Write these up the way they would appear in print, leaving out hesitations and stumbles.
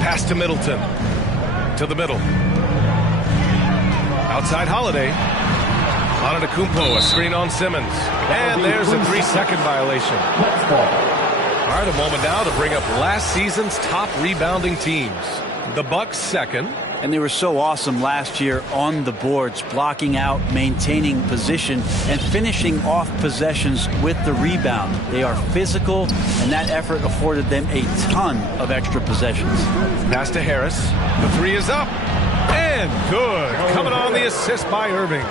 Pass to Middleton. To the middle. Outside Holiday. Antetokounmpo, a screen on Simmons. And there's a 3-second violation. All right, a moment now to bring up last season's top rebounding teams. The Bucks second. And they were so awesome last year on the boards, blocking out, maintaining position, and finishing off possessions with the rebound. They are physical, and that effort afforded them a ton of extra possessions. Pass to Harris. The three is up. And good. Coming on the assist by Irving.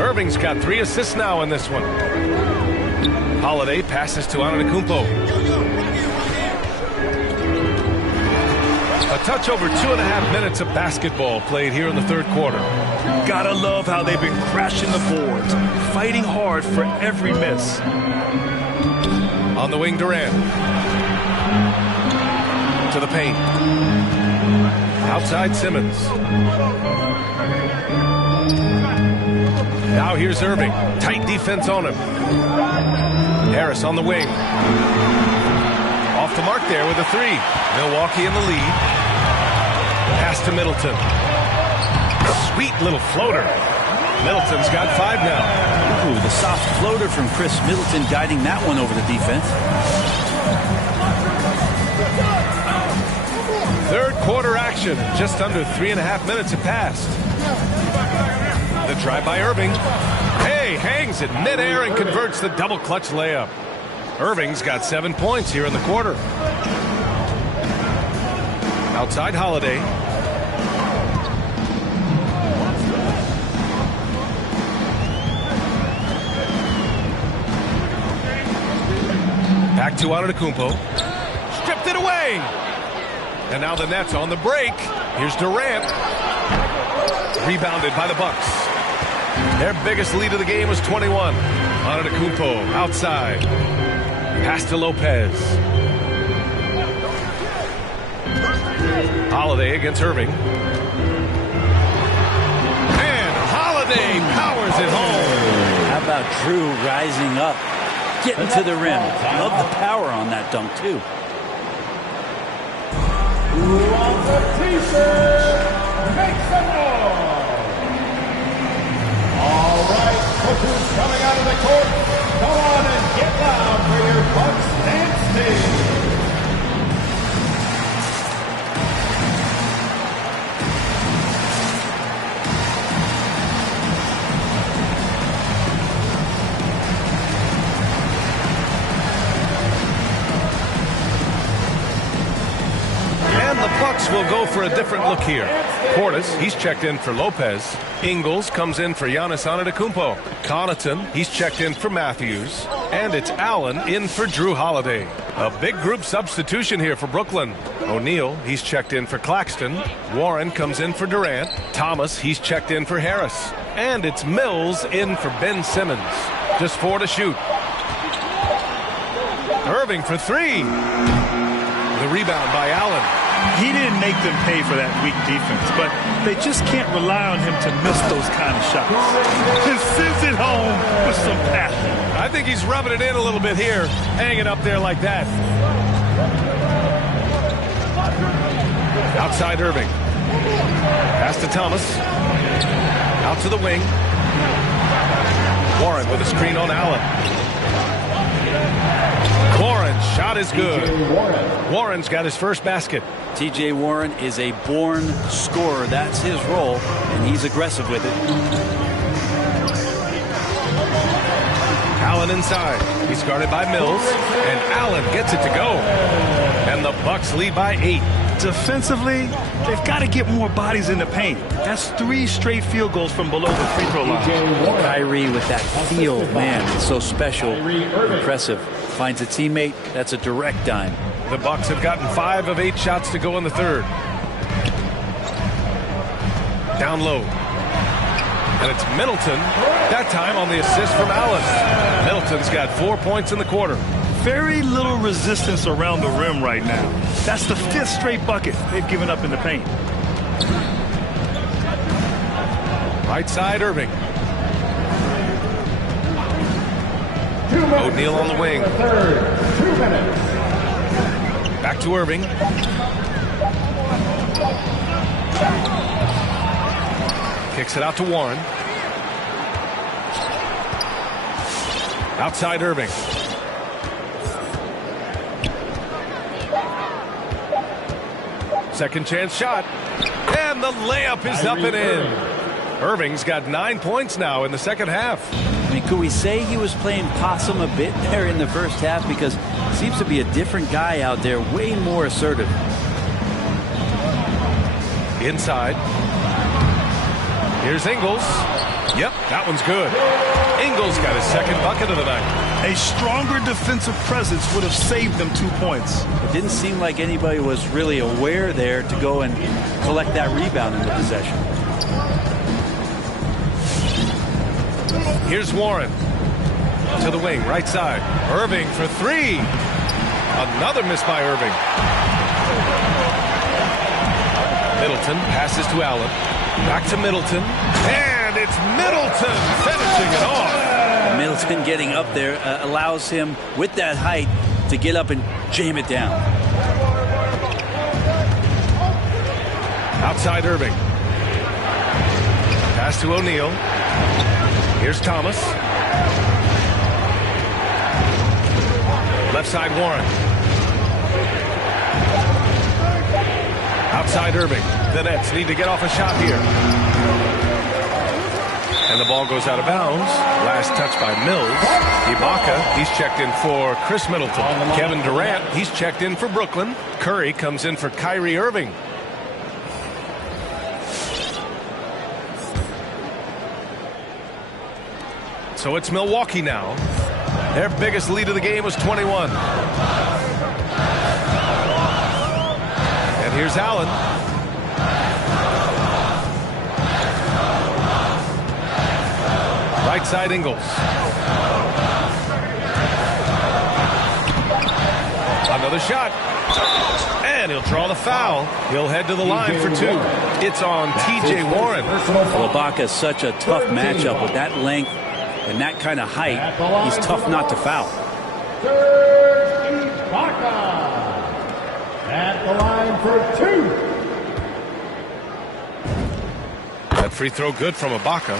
Irving's got 3 assists now in this one. Holiday passes to Antetokounmpo. A touch over 2.5 minutes of basketball played here in the third quarter. Gotta love how they've been crashing the boards, fighting hard for every miss. On the wing, Durant. To the paint. Outside Simmons. Now here's Irving. Tight defense on him. Harris on the wing. Off the mark there with a 3. Milwaukee in the lead. Pass to Middleton. Sweet little floater. Middleton's got 5 now. Ooh, the soft floater from Chris Middleton guiding that one over the defense. Third quarter action. Just under 3.5 minutes have passed. The drive by Irving. Hey, hangs it midair and converts the double clutch layup. Irving's got 7 points here in the quarter. Outside Holiday. Back to Antetokounmpo. Stripped it away. And now the Nets on the break. Here's Durant. Rebounded by the Bucks. Their biggest lead of the game was 21. Antetokounmpo outside. Pass to Lopez. Holiday against Irving. And Holiday powers it home. How about Drew rising up, getting to the rim? Love the power on that dunk, too. Who on the t-shirt makes some noise. All right, coaches coming out of the court. Come on and get loud for your Bucks dance team. The Bucks will go for a different look here. Portis, he's checked in for Lopez. Ingles comes in for Giannis Antetokounmpo. Connaughton, he's checked in for Matthews. And it's Allen in for Drew Holiday. A big group substitution here for Brooklyn. O'Neal, he's checked in for Claxton. Warren comes in for Durant. Thomas, he's checked in for Harris. And it's Mills in for Ben Simmons. Just 4 to shoot. Irving for 3. The rebound by Allen. He didn't make them pay for that weak defense, but they just can't rely on him to miss those kind of shots. He sends it home with some passion. I think he's rubbing it in a little bit here, hanging up there like that. Outside Irving. Pass to Thomas. Out to the wing. Warren with a screen on Allen. Warren's shot is good. Warren's got his first basket. T.J. Warren is a born scorer. That's his role, and he's aggressive with it. Allen inside. He's guarded by Mills, and Allen gets it to go. And the Bucks lead by 8. Defensively, they've got to get more bodies in the paint. That's 3 straight field goals from below the free throw line. Kyrie with that feel, man, it's so special, impressive. Finds a teammate, that's a direct dime. The Bucks have gotten 5 of 8 shots to go in the third. Down low. And it's Middleton, that time on the assist from Allen. Middleton's got 4 points in the quarter. Very little resistance around the rim right now. That's the 5th straight bucket they've given up in the paint. Right side, Irving. O'Neal on the wing. Third, 2 minutes. Back to Irving. Kicks it out to Warren. Outside Irving. Second chance shot. And the layup is up and in. Irving's got 9 points now in the second half. I mean, could we say he was playing possum a bit there in the first half? Because he seems to be a different guy out there, way more assertive. Inside. Here's Ingles. Yep, that one's good. Ingles got his second bucket of the night. A stronger defensive presence would have saved them 2 points. It didn't seem like anybody was really aware there to go and collect that rebound in the possession. Here's Warren. To the wing, right side. Irving for three. Another miss by Irving. Middleton passes to Allen. Back to Middleton. And it's Middleton finishing it off. Middleton getting up there allows him, with that height, to get up and jam it down. Outside Irving. Pass to O'Neal. Here's Thomas. Left side Warren. Outside Irving. The Nets need to get off a shot here. And the ball goes out of bounds. Last touch by Mills. Ibaka, he's checked in for Chris Middleton. Kevin Durant, he's checked in for Brooklyn. Curry comes in for Kyrie Irving. So it's Milwaukee now. Their biggest lead of the game was 21. And here's Allen. Right side Ingles. Another shot. And he'll draw the foul. He'll head to the line for two. It's on T.J. Warren. Ibaka is such a tough matchup with that length and that kind of height. He's tough not to foul. Serge Ibaka at the line for two. That free throw good from Ibaka.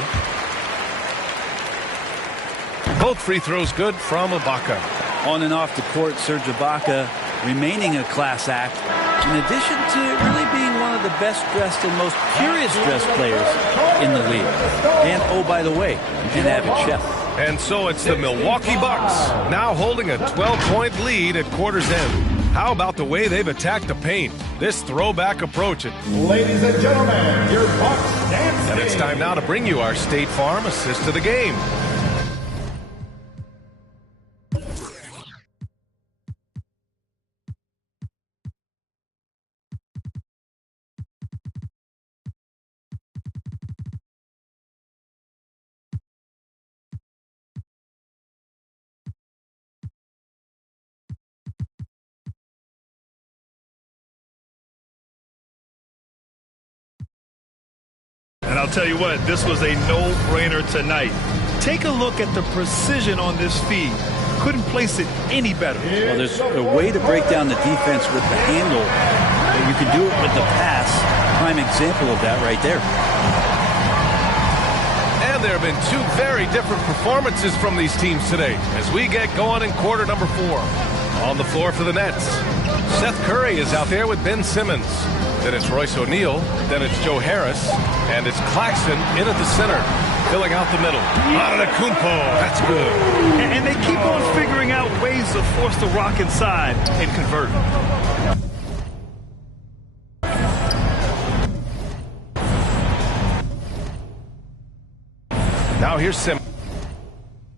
Both free throws good from Ibaka. On and off the court, Serge Ibaka remaining a class act, in addition to really being one of the best dressed and most curious dressed players in the league. And oh, by the way, an avid chef. And so it's the Milwaukee Bucks now holding a 12-point lead at quarter's end. How about the way they've attacked the paint? This throwback approach. Ladies and gentlemen, your Bucks dance. And it's time now to bring you our State Farm assist to the game. And I'll tell you what, this was a no-brainer tonight. Take a look at the precision on this feed. Couldn't place it any better. Well, there's a way to break down the defense with the handle. You can do it with the pass. Prime example of that right there. And there have been two very different performances from these teams today as we get going in quarter number 4. On the floor for the Nets, Seth Curry is out there with Ben Simmons. Then it's Royce O'Neal. Then it's Joe Harris. And it's Claxton in at the center, filling out the middle. Antetokounmpo, that's good. And they keep on figuring out ways to force the rock inside and convert. Now here's Simmons.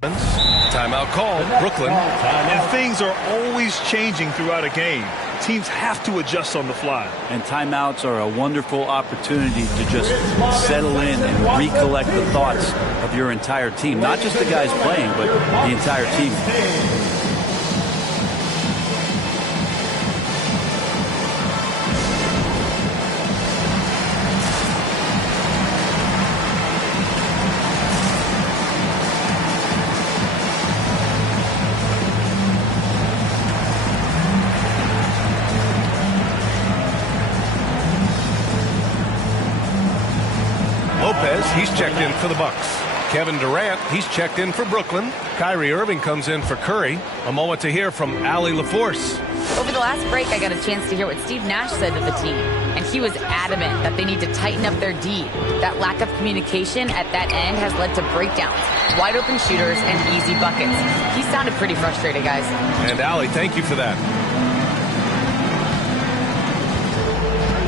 Timeout called. Brooklyn. And things are always changing throughout a game. Teams have to adjust on the fly. And timeouts are a wonderful opportunity to just settle in and recollect the thoughts of your entire team. Not just the guys playing, but the entire team. he's checked in for the Bucks. Kevin Durant, he's checked in for Brooklyn. Kyrie Irving comes in for Curry. A moment to hear from Allie LaForce. Over the last break, I got a chance to hear what Steve Nash said to the team, and he was adamant that they need to tighten up their D. That lack of communication at that end has led to breakdowns, wide open shooters, and easy buckets. He sounded pretty frustrated, guys. And Allie, thank you for that.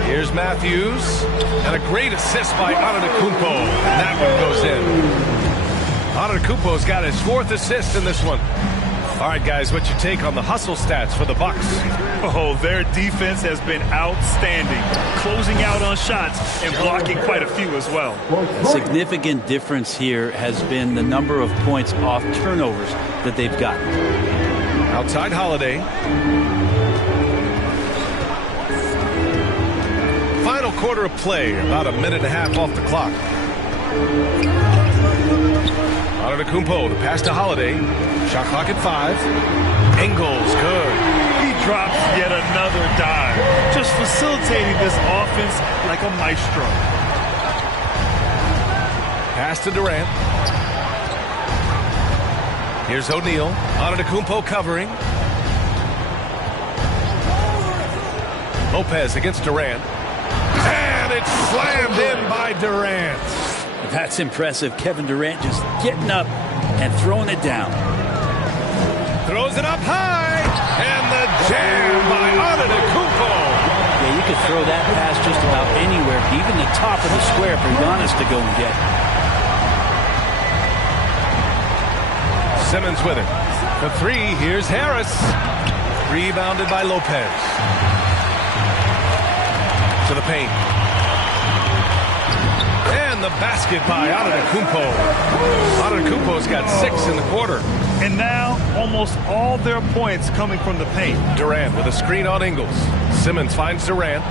Here's Matthews, and a great assist by Antetokounmpo, and that one goes in. Antetokounmpo's got his 4th assist in this one. All right, guys, what's your take on the hustle stats for the Bucks? Oh, their defense has been outstanding, closing out on shots and blocking quite a few as well. A significant difference here has been the number of points off turnovers that they've gotten. Outside Holiday. Final quarter of play, about a minute and a half off the clock. Antetokounmpo, the pass to Holiday. Shot clock at 5. Ingles, good. He drops yet another dive, just facilitating this offense like a maestro. Pass to Durant. Here's O'Neal. Antetokounmpo covering. Lopez against Durant. And it's slammed in by Durant. That's impressive. Kevin Durant just getting up and throwing it down. Throws it up high. And the jam by Antetokounmpo. Yeah, you could throw that pass just about anywhere, even the top of the square for Giannis to go and get. Simmons with it. For 3, here's Harris. Rebounded by Lopez. To the paint. And the basket by Antetokounmpo. Antetokounmpo's got 6 in the quarter. And now, almost all their points coming from the paint. Durant with a screen on Ingles. Simmons finds Durant.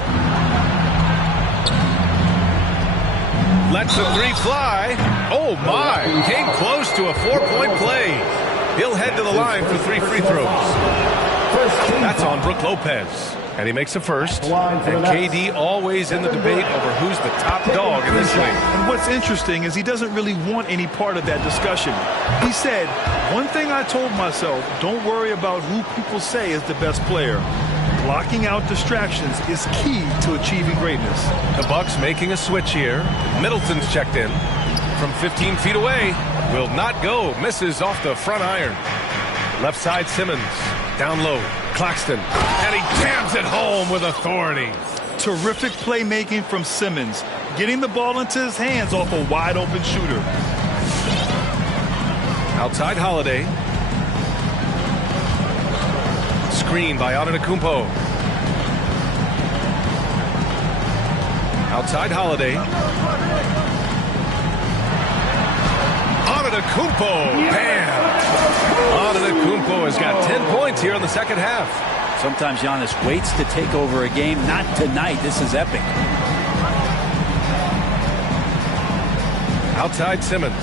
Lets the 3 fly. Oh, my. Came close to a 4-point play. He'll head to the line for 3 free throws. That's on Brook Lopez. And he makes a first. And KD always in the debate over who's the top dog in this league. And what's interesting is he doesn't really want any part of that discussion. He said, one thing I told myself, don't worry about who people say is the best player. Blocking out distractions is key to achieving greatness. The Bucks making a switch here. Middleton's checked in from 15 feet away. Will not go. Misses off the front iron. Left side Simmons. Down low. Claxton. And he jams it home with authority. Terrific playmaking from Simmons. Getting the ball into his hands off a wide open shooter. Outside Holiday. Screen by Antetokounmpo. Outside Holiday. Antetokounmpo. Bam! Antetokounmpo has got 10 points here in the second half. Sometimes Giannis waits to take over a game. Not tonight. This is epic. Outside Simmons.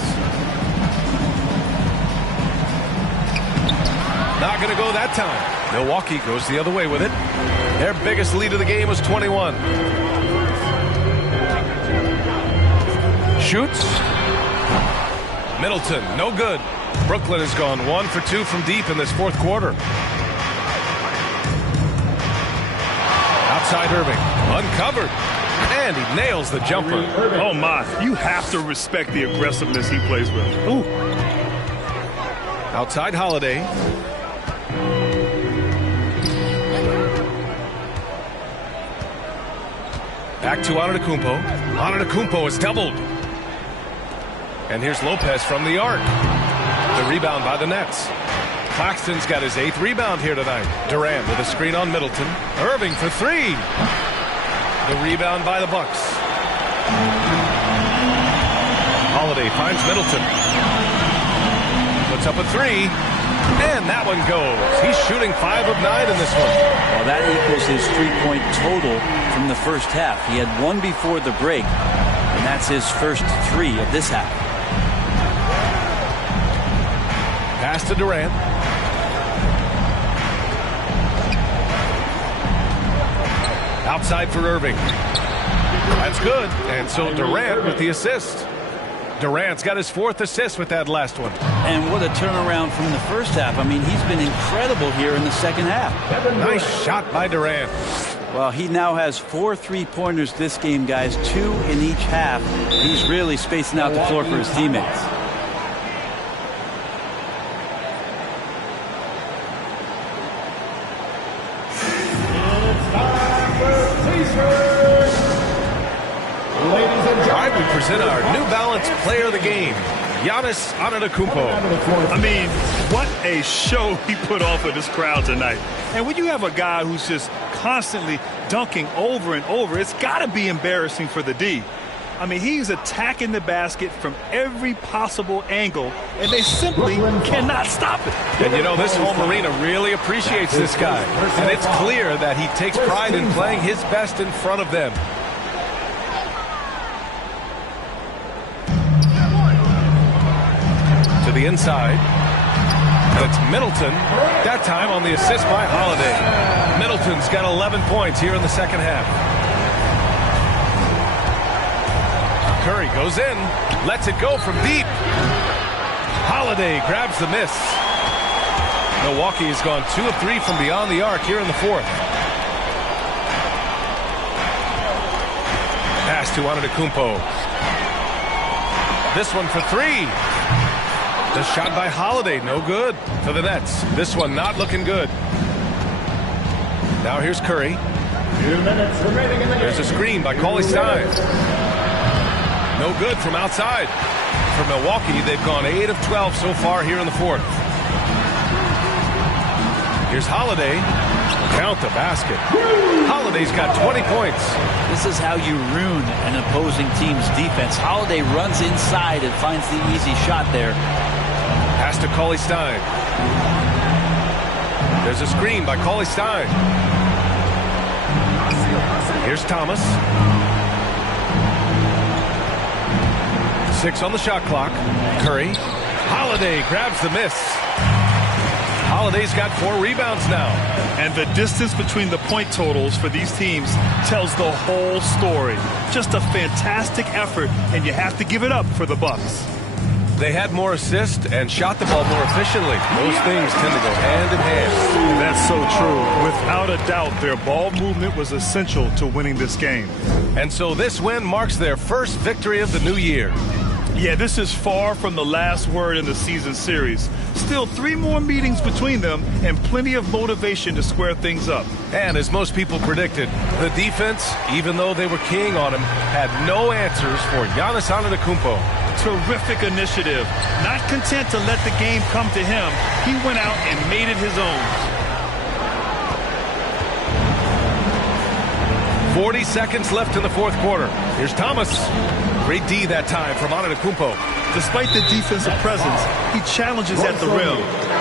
Not going to go that time. Milwaukee goes the other way with it. Their biggest lead of the game was 21. Shoots. Middleton, no good. Brooklyn has gone 1 for 2 from deep in this fourth quarter. Outside Irving, uncovered. And he nails the jumper. Oh, my. You have to respect the aggressiveness he plays with. Ooh. Outside Holiday. Back to Antetokounmpo. Antetokounmpo is doubled. And here's Lopez from the arc. The rebound by the Nets. Claxton's got his 8th rebound here tonight. Durant with a screen on Middleton. Irving for 3. The rebound by the Bucks. Holiday finds Middleton. Puts up a 3. And that one goes. He's shooting 5 of 9 in this one. Well, that equals his 3-point total from the first half. He had 1 before the break. And that's his first 3 of this half. Pass to Durant. Outside for Irving. That's good. And so Durant with the assist. Durant's got his 4th assist with that last one. And what a turnaround from the first half. I mean, he's been incredible here in the second half. Nice shot by Durant. Well, he now has 4 3-pointers this game, guys, 2 in each half. He's really spacing out the floor for his teammates. All right, we present our New Balance Player of the Game, Giannis Antetokounmpo. I mean, what a show he put on for this crowd tonight. And when you have a guy who's just constantly dunking over and over, it's got to be embarrassing for the D. I mean, he's attacking the basket from every possible angle, and they simply cannot stop it. And, you know, this home arena really appreciates this guy. And it's clear that he takes pride in playing his best in front of them. To the inside. That's Middleton. That time on the assist by Holiday. Middleton's got 11 points here in the second half. Curry goes in, lets it go from deep. Holiday grabs the miss. Milwaukee has gone 2 of 3 from beyond the arc here in the 4th. Pass to Antetokounmpo. This one for 3. The shot by Holiday, no good to the Nets. This one not looking good. Now here's Curry. 2 minutes remaining in the game. There's a screen by Cauley-Stein. No good from outside. For Milwaukee, they've gone 8 of 12 so far here in the 4th. Here's Holiday. Count the basket. Holiday's got 20 points. This is how you ruin an opposing team's defense. Holiday runs inside and finds the easy shot there. Pass to Cauley-Stein. There's a screen by Cauley-Stein. Here's Thomas. 6 on the shot clock. Curry. Holiday grabs the miss. Holiday's got 4 rebounds now. And the distance between the point totals for these teams tells the whole story. Just a fantastic effort, and you have to give it up for the Bucks. They had more assists and shot the ball more efficiently. Those things tend to go hand in hand. That's so true. Without a doubt, their ball movement was essential to winning this game. And so this win marks their first victory of the new year. Yeah, this is far from the last word in the season series. Still 3 more meetings between them and plenty of motivation to square things up. And as most people predicted, the defense, even though they were keying on him, had no answers for Giannis Antetokounmpo. Terrific initiative. Not content to let the game come to him, he went out and made it his own. 40 seconds left in the 4th quarter. Here's Thomas. Great D that time from Antetokounmpo. Despite the defensive presence, he challenges at the rim.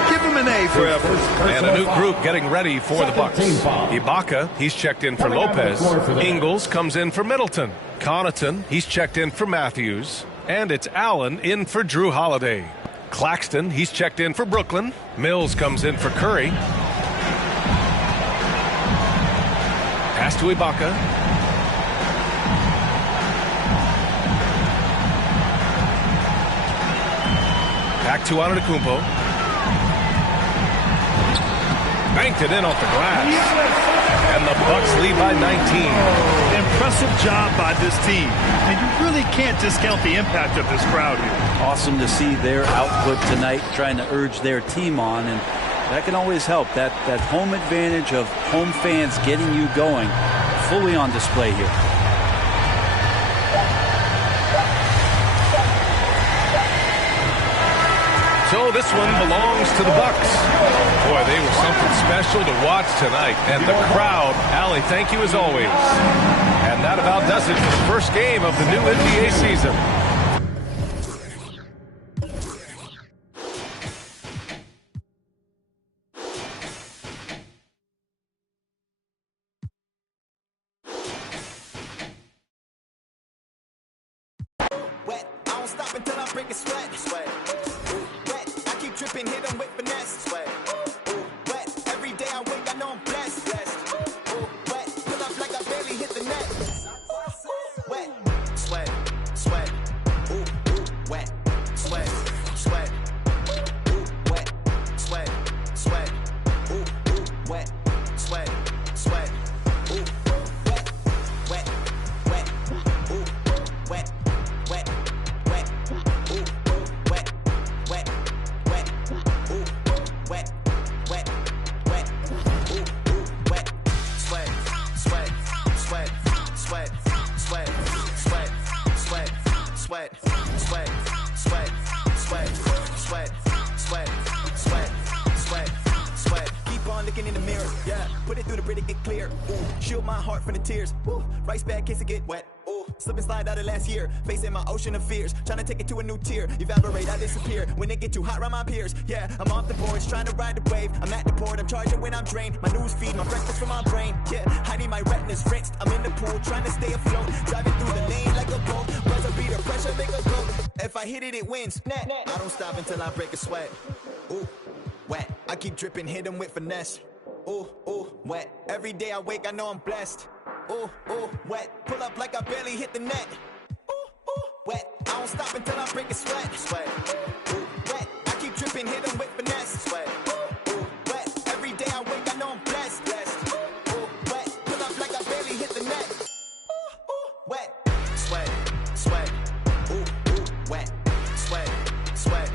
Give him an A for effort. And a new group getting ready for the Bucks. Ibaka, he's checked in for Lopez. Ingles comes in for Middleton. Connaughton, he's checked in for Matthews. And it's Allen in for Drew Holiday. Claxton, he's checked in for Brooklyn. Mills comes in for Curry. Pass to Ibaka. Back to Antetokounmpo. Banked it in off the glass. And the Bucks lead by 19. Impressive job by this team. And you really can't discount the impact of this crowd here. Awesome to see their output tonight, trying to urge their team on, and that can always help. That home advantage of home fans getting you going, fully on display here. So this one belongs to the Bucks. Boy, they were something special to watch tonight. And the crowd, Allie, thank you as always. And that about does it for the first game of the new NBA season. Wet, I don't stop until I break a sweat. Wet, I keep tripping, hit them with finesse. Wet, every day I wake, I know I'm blessed. Wet, pull up like I barely hit the net. Wet, sweat, ooh, wet. wet, wet, wet, ooh, ooh, wet, sweat, sweat, sweat, sweat, sweat, sweat, sweat, sweat, sweat, sweat, sweat, sweat, sweat, sweat, sweat, sweat. Keep on looking in the mirror, yeah. Put it through the Brit, it get clear. Ooh, shield my heart from the tears. Ooh, rice bag case it get wet. Ooh, slip and slide out of last year. Facing my ocean of fears, trying to take it to a new tier. Evaporate, I disappear when it get too hot around my peers. Yeah, I'm off the boards, trying to ride the wave. I'm at the port, I'm charging when I'm drained. My news feed, my breakfast for my brain. Yeah, hiding my retinas rinsed. I'm in the pool, trying to stay afloat. Driving through the lane like a boat. Buzzer beater, pressure make a go. If I hit it, it wins. Nah, I don't stop until I break a sweat. Ooh, wet. I keep dripping, hit them with finesse. Ooh, ooh, wet. Every day I wake, I know I'm blessed. Ooh, ooh, wet. Pull up like I barely hit the net. Ooh, ooh, wet. I don't stop until I break a sweat. Sweat. Ooh, wet. I keep dripping, hit them with finesse. Sweat. Ooh, wet. Every day I wake, I know I'm blessed. Blessed. Ooh, wet. Pull up like I barely hit the net. Ooh, ooh, wet. Sweat. Sweat. Ooh, ooh, wet. Sweat. Sweat.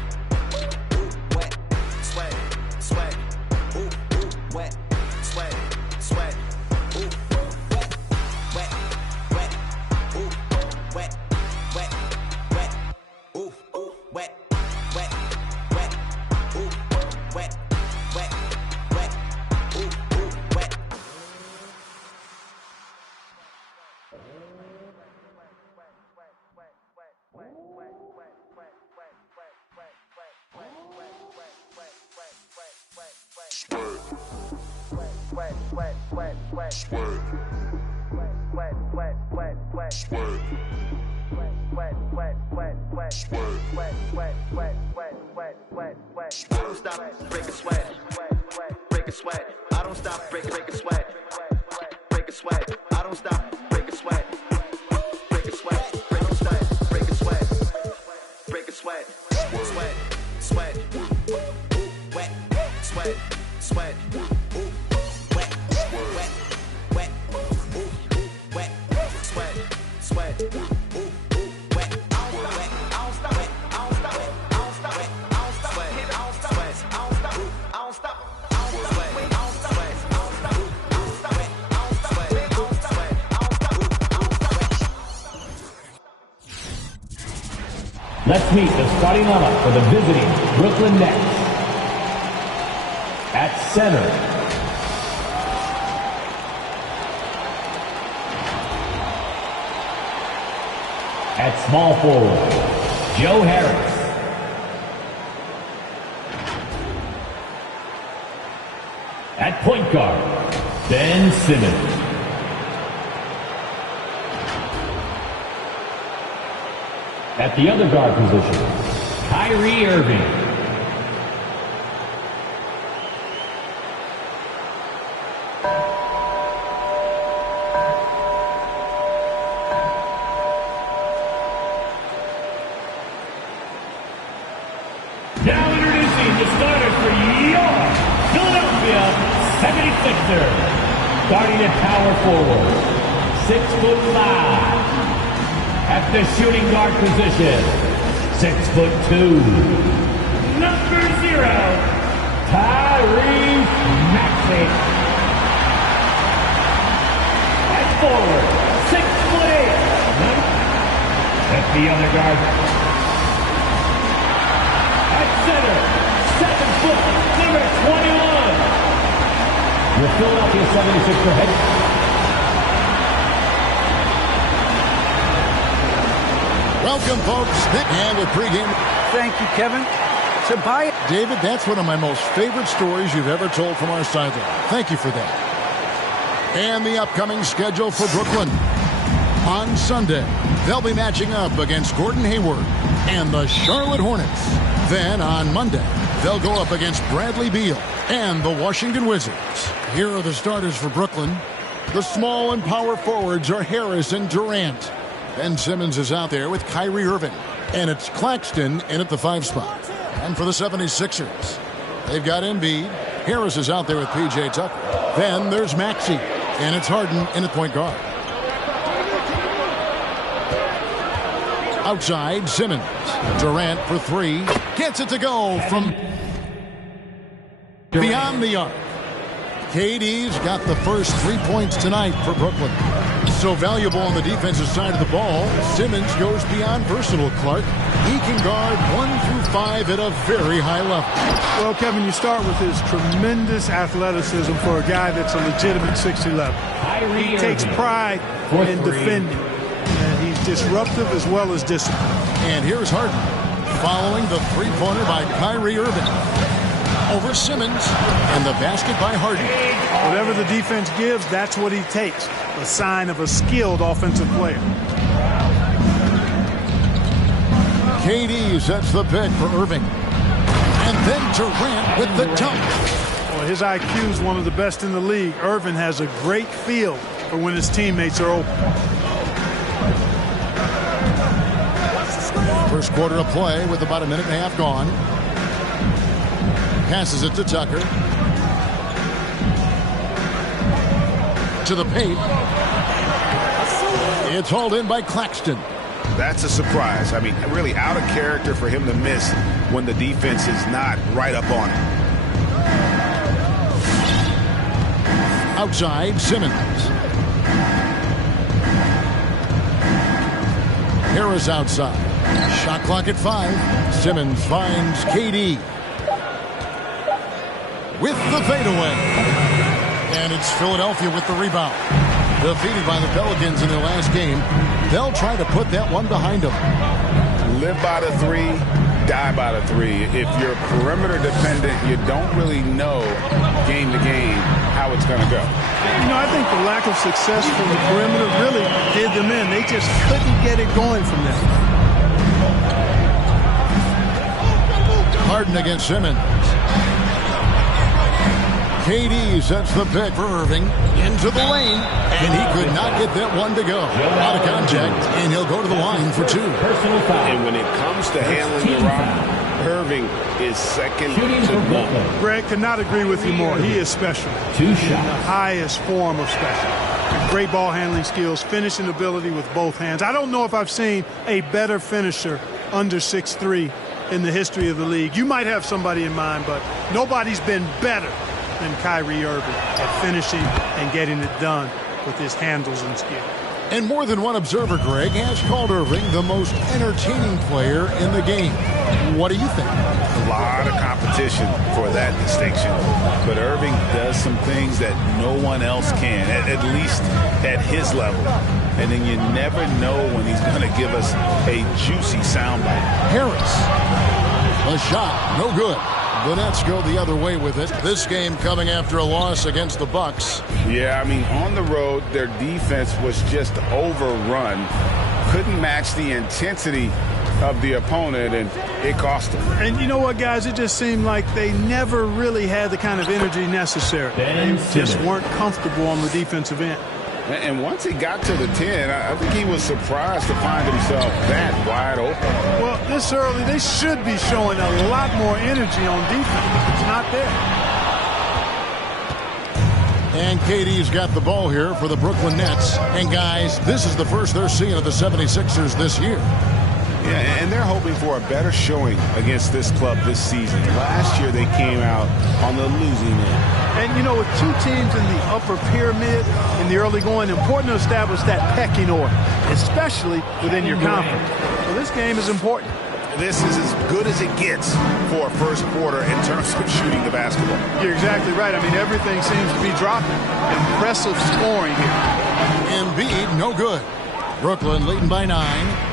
Ooh, ooh, wet. Sweat. Sweat. Ooh, ooh, wet. Sweat. Sweat. Ooh, wet. Wet. Wet. Ooh, wet. Wet. Wet. Ooh, ooh, wet. Wet. Wet. Ooh, wet. Wet. Wet. Ooh, ooh, wet. Don't stop, break a sweat. Break a sweat. I don't stop, break a sweat. Break a sweat. I don't stop, break a sweat. Break a sweat. Break a sweat. Break a sweat. Break a sweat. Sweat. Sweat. Ooh, wet. Sweat. Sweat. Ooh, wet. Wet. Wet. Ooh, wet. Sweat. Sweat. Ooh, wet. I don't stop it. I don't stop it. I don't stop it. I don't stop it. I don't stop it. I don't stop it. I don't stop it. I don't stop it. I don't stop it. I don't stop it. I don't stop it. I don't stop it. I don't stop it. I don't stop it. I don't stop it. Let's meet the starting lineup for the visiting Brooklyn Nets. At center, at small forward, Joe Harris. At point guard, Ben Simmons. At the other guard position, Kyrie Irving. Now introducing the starters for your Philadelphia 76ers. Starting at power forward, 6'5". At the shooting guard position, 6'2". Number 0, Tyrese Maxey. At forward, 6'8". At the other guard. At center, 7 foot, number 21. Your Philadelphia 76er head. Welcome, folks. And with pregame. Thank you, Kevin. Tobias. David, that's one of my most favorite stories you've ever told from our sideline. Thank you for that. And the upcoming schedule for Brooklyn. On Sunday, they'll be matching up against Gordon Hayward and the Charlotte Hornets. Then on Monday, they'll go up against Bradley Beal and the Washington Wizards. Here are the starters for Brooklyn. The small and power forwards are Harris and Durant. Ben Simmons is out there with Kyrie Irving. And it's Claxton in at the 5 spot. And for the 76ers, they've got Embiid. Harris is out there with P.J. Tucker. Then there's Maxey. And it's Harden in at point guard. Outside, Simmons. Durant for 3. Gets it to go from... beyond the arc. KD's got the first 3 points tonight for Brooklyn. So valuable on the defensive side of the ball, Simmons goes beyond versatile Clark. He can guard 1 through 5 at a very high level. Well, Kevin, you start with his tremendous athleticism for a guy that's a legitimate 6'11". He takes pride in defending, and he's disruptive as well as disciplined. And here's Harden following the three-pointer by Kyrie Irving. Over Simmons, and the basket by Harden. Whatever the defense gives, that's what he takes. A sign of a skilled offensive player. KD sets the pick for Irving. And then Durant with the dunk. Well, his IQ is one of the best in the league. Irving has a great feel for when his teammates are open. First quarter of play with about a minute and a half gone. Passes it to Tucker. To the paint. It's hauled in by Claxton. That's a surprise. I mean, really out of character for him to miss when the defense is not right up on him. Outside, Simmons. Harris outside. Shot clock at 5. Simmons finds KD. With the fadeaway. And it's Philadelphia with the rebound. Defeated by the Pelicans in their last game. They'll try to put that one behind them. Live by the 3, die by the 3. If you're perimeter dependent, you don't really know game to game how it's going to go. You know, I think the lack of success from the perimeter really did them in. They just couldn't get it going from there. Harden against Simmons. KD sets the pick for Irving into the lane, and he could not get that one to go. Out of contact, and he'll go to the line for 2. And when it comes to handling the rock, Irving is second to none. Greg, could not agree with you more. He is special. 2 shots. The highest form of special. Great ball handling skills, finishing ability with both hands. I don't know if I've seen a better finisher under 6'3" in the history of the league. You might have somebody in mind, but nobody's been better than Kyrie Irving at finishing and getting it done with his handles and skill. And more than one observer, Greg, has called Irving the most entertaining player in the game. What do you think? A lot of competition for that distinction. But Irving does some things that no one else can, at least at his level. And then you never know when he's going to give us a juicy soundbite. Harris. A shot. No good. The Nets go the other way with it. This game coming after a loss against the Bucks. Yeah, I mean, on the road, their defense was just overrun. Couldn't match the intensity of the opponent, and it cost them. And you know what, guys? It just seemed like they never really had the kind of energy necessary. They just weren't comfortable on the defensive end. And once he got to the 10, I think he was surprised to find himself that wide open. Well, this early, they should be showing a lot more energy on defense. It's not there. And KD's got the ball here for the Brooklyn Nets. And, guys, this is the first they're seeing of the 76ers this year. Yeah, and they're hoping for a better showing against this club this season. Last year, they came out on the losing end. And, you know, with 2 teams in the upper pyramid in the early going, important to establish that pecking order, especially within your conference. So this game is important. This is as good as it gets for a first quarter in terms of shooting the basketball. You're exactly right. I mean, everything seems to be dropping. Impressive scoring here. Embiid, no good. Brooklyn leading by 9.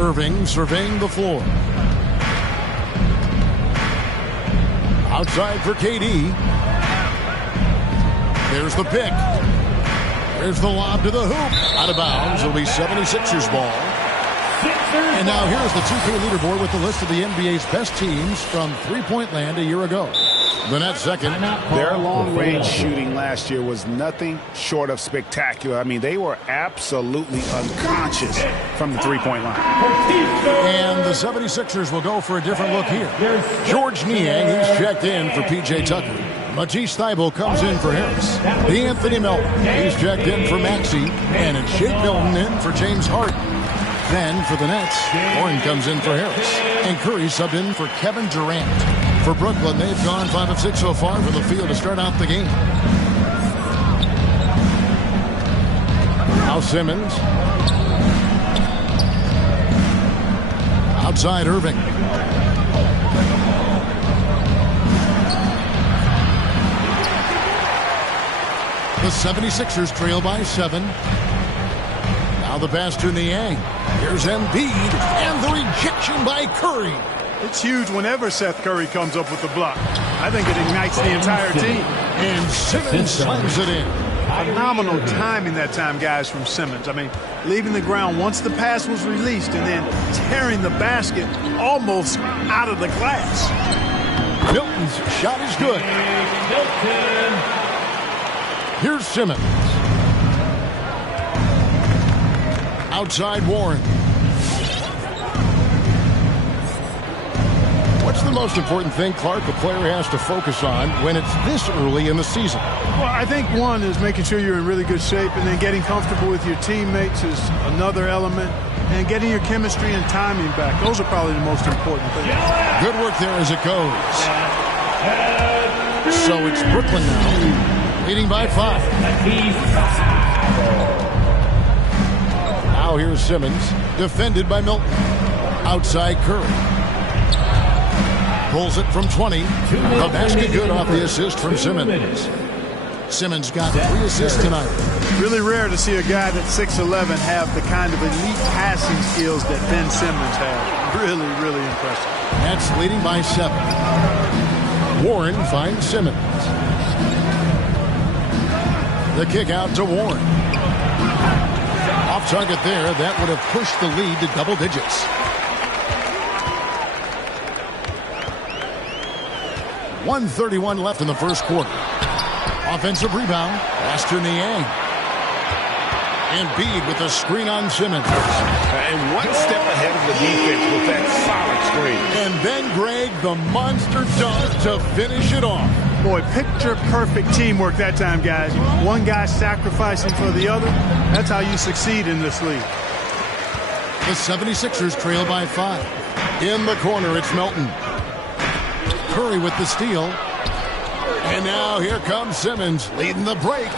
Irving surveying the floor. Outside for KD. There's the pick. There's the lob to the hoop. Out of bounds. It'll be 76ers ball. And now here's the 2K leaderboard with the list of the NBA's best teams from three-point land a year ago. The Nets second. Their long-range shooting last year was nothing short of spectacular. I mean, they were absolutely unconscious from the three-point line. And the 76ers will go for a different look here. George Niang, he's checked in for P.J. Tucker. Matisse Thybulle comes in for Harris. Anthony Melton, he's checked in for Maxey. And it's Shake Milton in for James Harden. Then for the Nets, Warren comes in for Harris. And Curry subbed in for Kevin Durant. For Brooklyn, they've gone 5 of 6 so far from the field to start out the game. Now Simmons. Outside Irving. The 76ers trail by 7. Now the pass to Niang. Here's Embiid, and the rejection by Curry. It's huge whenever Seth Curry comes up with the block. I think it ignites the entire team. And Simmons slams it in. Phenomenal timing that time, guys, from Simmons. I mean, leaving the ground once the pass was released and then tearing the basket almost out of the glass. Milton's shot is good. Here's Simmons. Outside Warren. What's the most important thing, Clark, a player has to focus on when it's this early in the season? Well, I think one is making sure you're in really good shape, and then getting comfortable with your teammates is another element, and getting your chemistry and timing back. Those are probably the most important things. Good work there as it goes. So it's Brooklyn now, leading by 5. Now here's Simmons, defended by Milton. Outside Curry. Pulls it from 20. The basket good off the assist from Simmons. Simmons got 3 assists tonight. Really rare to see a guy that's 6'11" have the kind of elite passing skills that Ben Simmons has. Really, really impressive. Nets leading by 7. Warren finds Simmons. The kick out to Warren. Off target there. That would have pushed the lead to double digits. 1:31 left in the first quarter. Offensive rebound. Pass to Niang. Embiid with a screen on Simmons. And one step ahead of the defense with that solid screen. And then Greg, the monster dunk to finish it off. Boy, picture-perfect teamwork that time, guys. One guy sacrificing for the other. That's how you succeed in this league. The 76ers trail by 5. In the corner, it's Melton. Curry with the steal. And now here comes Simmons leading the break.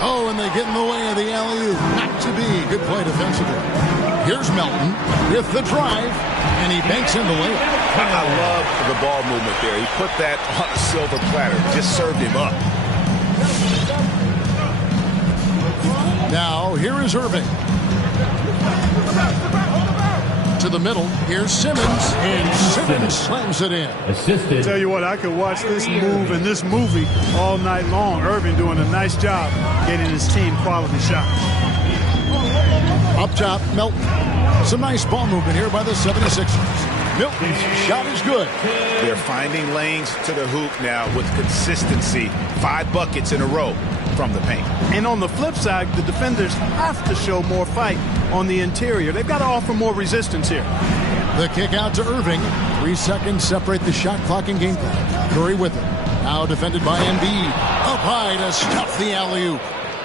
Oh, and they get in the way of the alley-oop. Not to be. Good play defensively. Here's Melton with the drive, and he banks in the layup. I love the ball movement there. He put that on a silver platter. Just served him up. Now, here is Irving. To the middle. Here's Simmons, and Simmons slams it in. Assisted. Tell you what, I could watch this move and this movie all night long. Irving doing a nice job getting his team quality shots. Up top, Melton. Some nice ball movement here by the 76ers. Milton's shot is good. They're finding lanes to the hoop now with consistency. 5 buckets in a row from the paint. And on the flip side, the defenders have to show more fight on the interior. They've got to offer more resistance here. The kick out to Irving. 3 seconds separate the shot clock and game clock. Curry with it. Now defended by Embiid. Up high to stuff the alley-oop.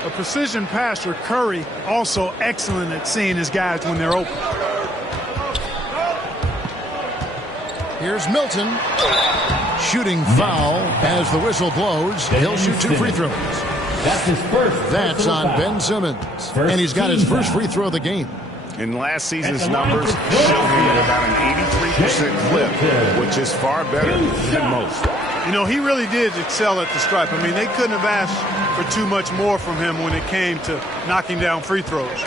A precision passer, Curry, also excellent at seeing his guys when they're open. Here's Milton. Shooting foul as the whistle blows. He'll shoot 2 free throws. That's his first. That's on Ben Simmons. And he's got his first free throw of the game. In last season's numbers, showed him at about an 83% clip, which is far better than most. You know, he really did excel at the stripe. I mean, they couldn't have asked for too much more from him when it came to knocking down free throws.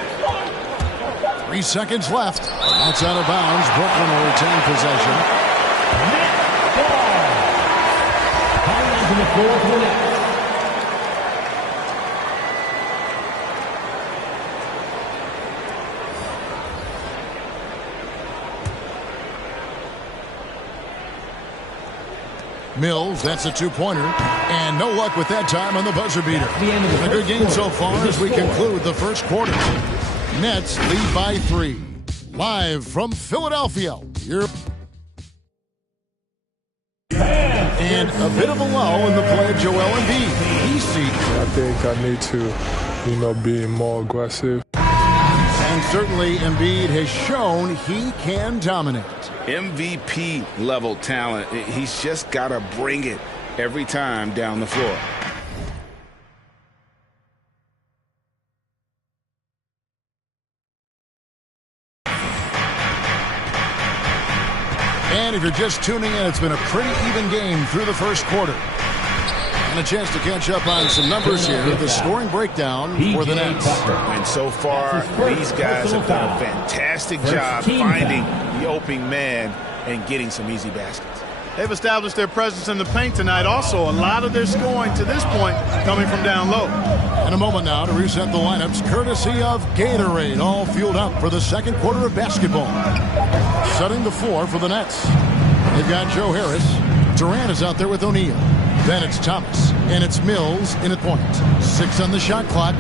3 seconds left. That's out of bounds. Brooklyn will retain possession. Coming onto the floor for the Nets. Mills, that's a 2-pointer. And no luck with that time on the buzzer beater. A good game so far as we conclude the first quarter. Nets lead by 3. Live from Philadelphia. And a bit of a lull in the play of Joel Embiid. He's seated. I think I need to, be more aggressive. And certainly Embiid has shown he can dominate. MVP level talent. He's just got to bring it every time down the floor. And if you're just tuning in, it's been a pretty even game through the first quarter. And a chance to catch up on some numbers here. The scoring breakdown for the Nets. And so far, these guys have done a fantastic job finding the opening man and getting some easy baskets. They've established their presence in the paint tonight. Also, a lot of their scoring to this point coming from down low. In a moment now to reset the lineups, courtesy of Gatorade, all fueled up for the second quarter of basketball. Setting the floor for the Nets. They've got Joe Harris. Durant is out there with O'Neal. Then it's Thomas, and it's Mills in at point. 6 on the shot clock.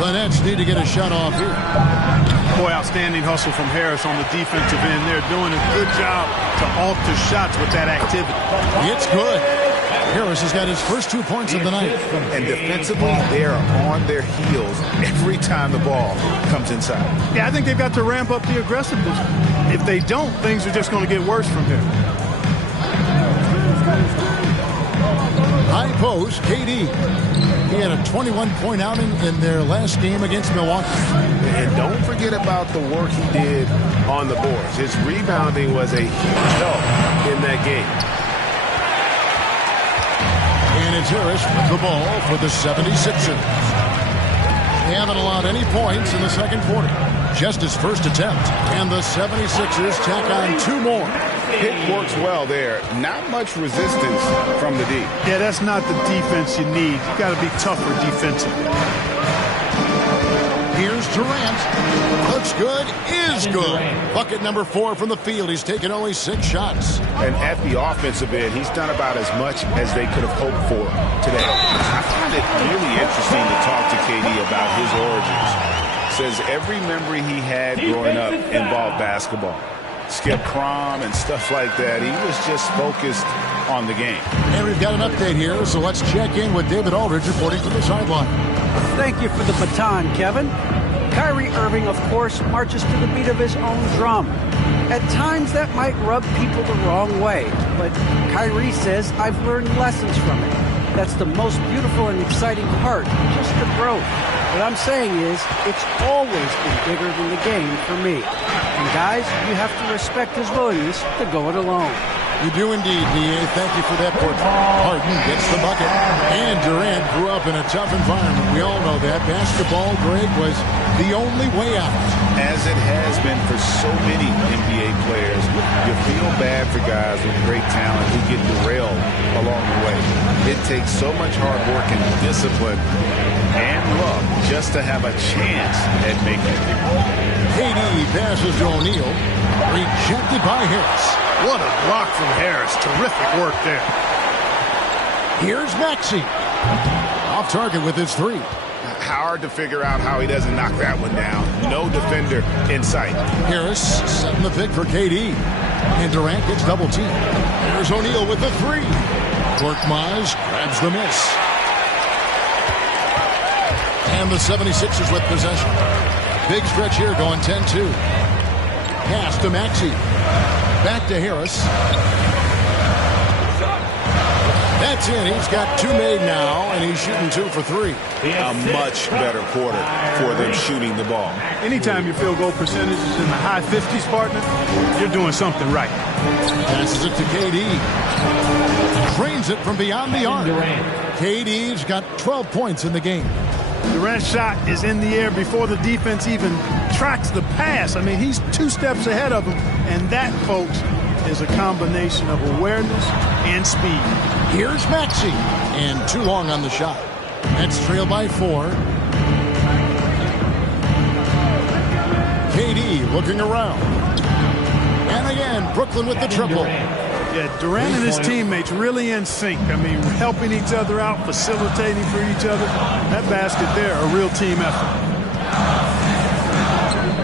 The Nets need to get a shot off here. Boy, outstanding hustle from Harris on the defensive end. They're doing a good job to alter shots with that activity. It's good. Harris has got his first 2 points of the night. And defensively, they are on their heels every time the ball comes inside. Yeah, I think they've got to ramp up the aggressiveness. If they don't, things are just going to get worse from here. High post, KD. He had a 21-point outing in their last game against Milwaukee. And don't forget about the work he did on the boards. His rebounding was a huge help in that game. And it's Harris with the ball for the 76ers. They haven't allowed any points in the second quarter. Just his first attempt. And the 76ers tack on 2 more. It works well there. Not much resistance from the D. Yeah, that's not the defense you need. You got to be tougher defensively. Here's Durant. Looks good, is good. Bucket number 4 from the field. He's taken only 6 shots. And at the offensive end, he's done about as much as they could have hoped for today. I find it really interesting to talk to KD about his origins. Says every memory he had growing up involved basketball. Skip Crom and stuff like that. He was just focused on the game. And we've got an update here, so let's check in with David Aldridge reporting from the sideline. Thank you for the baton, Kevin. Kyrie Irving, of course, marches to the beat of his own drum. At times, that might rub people the wrong way, but Kyrie says, I've learned lessons from it. That's the most beautiful and exciting part, just the growth. What I'm saying is, it's always been bigger than the game for me. And guys, you have to respect his willingness to go it alone. You do indeed, D.A. Thank you for that portrait. Harden gets the bucket. And Durant grew up in a tough environment. We all know that. Basketball, Greg, was the only way out. As it has been for so many NBA players, you feel bad for guys with great talent who get derailed along the way. It takes so much hard work and discipline and luck just to have a chance at making it. KD passes to O'Neal. Rejected by Harris. What a block from Harris. Terrific work there. Here's Maxey. Off target with his 3. Hard to figure out how he doesn't knock that one down. No defender in sight. Harris setting the pick for KD. And Durant gets double teamed. There's O'Neal with the 3. Korkmaz grabs the miss. And the 76ers with possession. Big stretch here going 10-2. Pass to Maxey. Back to Harris. That's in. He's got 2 made now, and he's shooting 2 for 3. A much better quarter for them shooting the ball. Anytime your field goal percentage is in the high 50s, partner, you're doing something right. Passes it to KD. Trains it from beyond the arc. KD's got 12 points in the game. Durant's shot is in the air before the defense even tracks the pass. I mean, he's 2 steps ahead of him, and that, folks, is a combination of awareness and speed. Here's Maxey, and too long on the shot. That's trailed by 4. KD looking around. And again, Brooklyn with the triple. Yeah, Durant and his teammates really in sync. I mean, helping each other out, facilitating for each other. That basket there, a real team effort.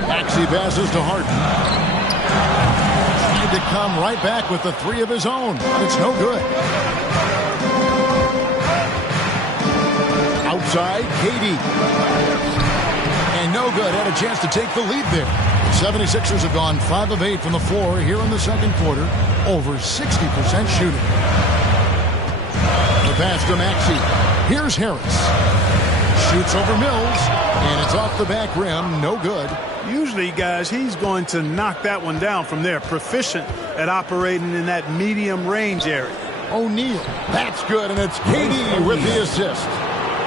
Maxey passes to Harden. Tried to come right back with the 3 of his own, but it's no good. Outside, KD. And no good. Had a chance to take the lead there. The 76ers have gone 5 of 8 from the floor here in the second quarter. Over 60% shooting. The pass to Maxey. Here's Harris. Shoots over Mills. And it's off the back rim. No good. Usually, guys, he's going to knock that one down from there. Proficient at operating in that medium range area. O'Neal. That's good, and it's KD with the assist.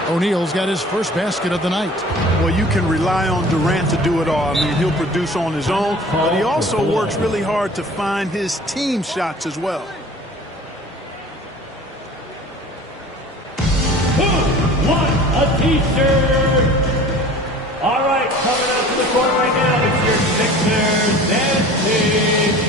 O'Neal's got his first basket of the night. Well, you can rely on Durant to do it all. I mean, he'll produce on his own, but he also works really hard to find his team shots as well. Who won a t-shirt? All right, coming out to the court right now, it's your Sixers dancing.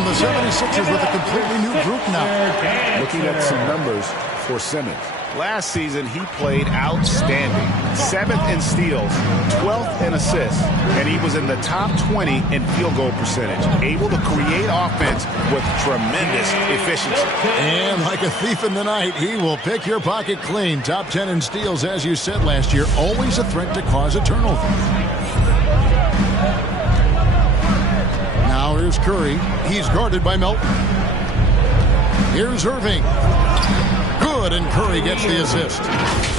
The 76ers with a completely new group now. Looking at some numbers for Simmons. Last season, he played outstanding. 7th in steals, 12th in assists, and he was in the top 20 in field goal percentage. Able to create offense with tremendous efficiency. And like a thief in the night, he will pick your pocket clean. Top 10 in steals, as you said last year. Always a threat to cause a turnover. Now here's Curry. He's guarded by Melton. Here's Irving. Good, and Curry gets the assist.